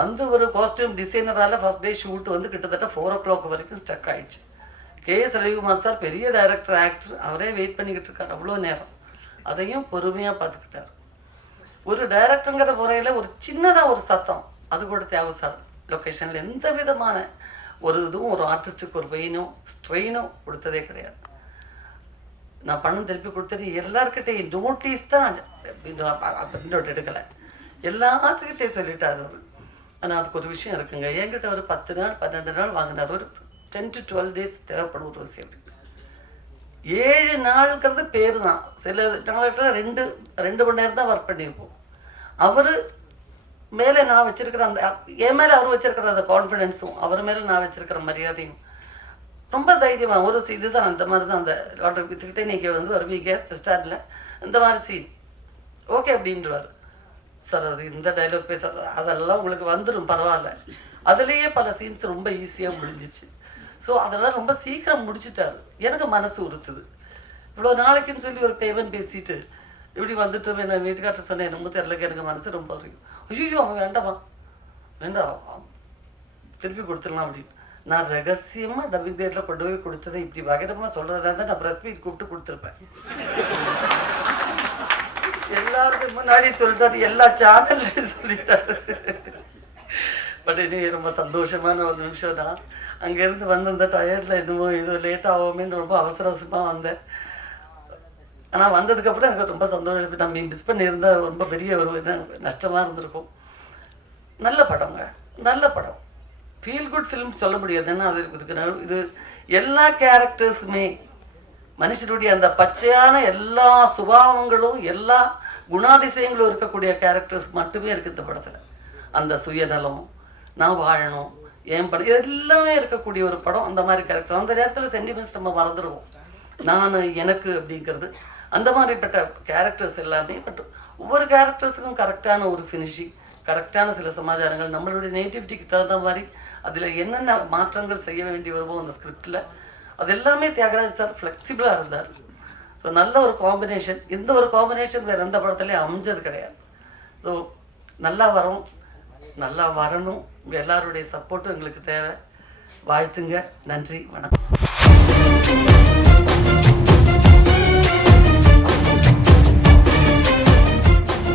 வந்து ஒரு காஸ்டியூம் டிசைனரால் ஃபஸ்ட் டே ஷூட் வந்து கிட்டத்தட்ட 4 o'clock வரைக்கும் ஸ்டக் ஆகிடுச்சு. K.S. ரவிக்குமார் சார் பெரிய டைரக்டர், ஆக்டர், அவரே வெயிட் பண்ணிக்கிட்டு இருக்கார் அவ்வளோ நேரம். அதையும் பொறுமையாக பார்த்துக்கிட்டார். ஒரு டைரக்டருங்கிற முறையில் ஒரு சின்னதாக ஒரு சத்தம், அது கூட தியாகு சார் லொக்கேஷனில் எந்த விதமான ஒரு இதுவும் ஒரு ஆர்டிஸ்ட்டுக்கு ஒரு பெயினோ ஸ்ட்ரெயினோ கொடுத்ததே கிடையாது. நான் பணம் திருப்பி கொடுத்துட்டு எல்லாருக்கிட்டையும் நோட்டீஸ் தான் நோட் எடுக்கலை, எல்லாத்துக்கிட்டே சொல்லிட்டார் அவர். ஆனால் அதுக்கு ஒரு விஷயம் இருக்குங்க, என்கிட்ட ஒரு 10 நாள் 12 நாள் வாங்கினார். ஒரு 10 to 12 days தேவைப்படும் ஒரு விஷயம். 7 நாளுங்கிறது பேர் தான். சில நாளில் 2 மணி நேரம் தான் ஒர்க் பண்ணியிருப்போம். அவர் மேலே நான் வச்சுருக்கிற அந்த என் மேலே அவர் வச்சுருக்கிற அந்த கான்ஃபிடென்ஸும் அவர் மேலே நான் வச்சுருக்கிற மரியாதையும் ரொம்ப தைரியமாக ஒரு இதுதான். அந்த மாதிரி தான் அந்த லாட்ரி வித்துக்கிட்டே நீங்கள் வந்து வருவீங்க ஸ்டாண்டில் இந்த மாதிரி சீன் ஓகே அப்படின்றவார். சார் அது இந்த டைலாக் பேச அதெல்லாம் உங்களுக்கு வந்துடும், பரவாயில்ல. அதுலேயே பல சீன்ஸ் ரொம்ப ஈஸியாக முடிஞ்சிச்சு. ஸோ அதெல்லாம் ரொம்ப சீக்கிரம் முடிச்சுட்டாரு. எனக்கு மனசு உறுத்துது, இவ்வளோ நாளைக்குன்னு சொல்லி ஒரு பேமெண்ட் பேசிட்டு இப்படி வந்துட்டோமே. நான் வீட்டுக்கார்ட்ட சொன்னேன், என்னமோ தெரியலக்கு எனக்கு மனசு ரொம்ப வரைக்கும். ஐயோ அவன் வேண்டாமா, வேண்டாம் திருப்பி கொடுத்துடலாம் அப்படின்னு. நான் ரகசியமாக டப்பிங் தேட்டரில் கொண்டு போய் கொடுத்ததை இப்படி வகைரமாக சொல்கிறதா இருந்தால் நான் ப்ரெஸ் மீட் கூப்பிட்டு கொடுத்துருப்பேன். எல்லாருக்கும் முன்னாடி சொல்லிட்டாரு, எல்லா சேனல்லையும் சொல்லிட்டாரு. பட் இனி ரொம்ப சந்தோஷமான ஒரு நிமிஷம் தான். அங்கேருந்து வந்து அந்த டயர்டில் என்னமோ ஏதோ லேட் ஆகுமேன்னு ரொம்ப அவசர அவசரமாக வந்தேன். ஆனால் வந்ததுக்கப்புறம் எனக்கு ரொம்ப சந்தோஷம். நம்ம மிஸ் பண்ணியிருந்தா ரொம்ப பெரிய ஒரு நஷ்டமாக இருந்திருக்கும். நல்ல படங்க, நல்ல படம், ஃபீல் குட் ஃபிலிம் சொல்ல முடியாது. ஏன்னா அது இது எல்லா கேரக்டர்ஸுமே மனுஷனுடைய அந்த பச்சையான எல்லா சுபாவங்களும் எல்லா குணாதிசயங்களும் இருக்கக்கூடிய கேரக்டர்ஸ் மட்டுமே இருக்குது இந்த படத்தில். அந்த சுயநலம், நான் வாழணும், என் படம், எல்லாமே இருக்கக்கூடிய ஒரு படம். அந்த மாதிரி கேரக்டர் அந்த நேரத்தில் சென்டிமெண்ட்ஸ் நம்ம மறந்துடுவோம். நான் எனக்கு அப்படிங்கிறது அந்த மாதிரிப்பட்ட கேரக்டர்ஸ் எல்லாமே. பட் ஒவ்வொரு கேரக்டர்ஸுக்கும் கரெக்டான ஒரு ஃபினிஷிங், கரெக்டான சில சமாச்சாரங்கள், நம்மளுடைய நேட்டிவிட்டிக்கு தகுந்த மாதிரி அதில் என்னென்ன மாற்றங்கள் செய்ய வேண்டி வருமோ அந்த ஸ்கிரிப்டில், அது எல்லாமே தியாகராஜ் சார் ஃப்ளெக்சிபிளாக இருந்தார். ஸோ நல்ல ஒரு காம்பினேஷன். இந்த ஒரு காம்பினேஷன் வேறு எந்த படத்துலேயும் அமைஞ்சது கிடையாது. ஸோ நல்லா வரணும். உங்கள் எல்லாருடைய சப்போர்ட்டும் எங்களுக்கு தேவை. வாழ்த்துங்க. நன்றி, வணக்கம்.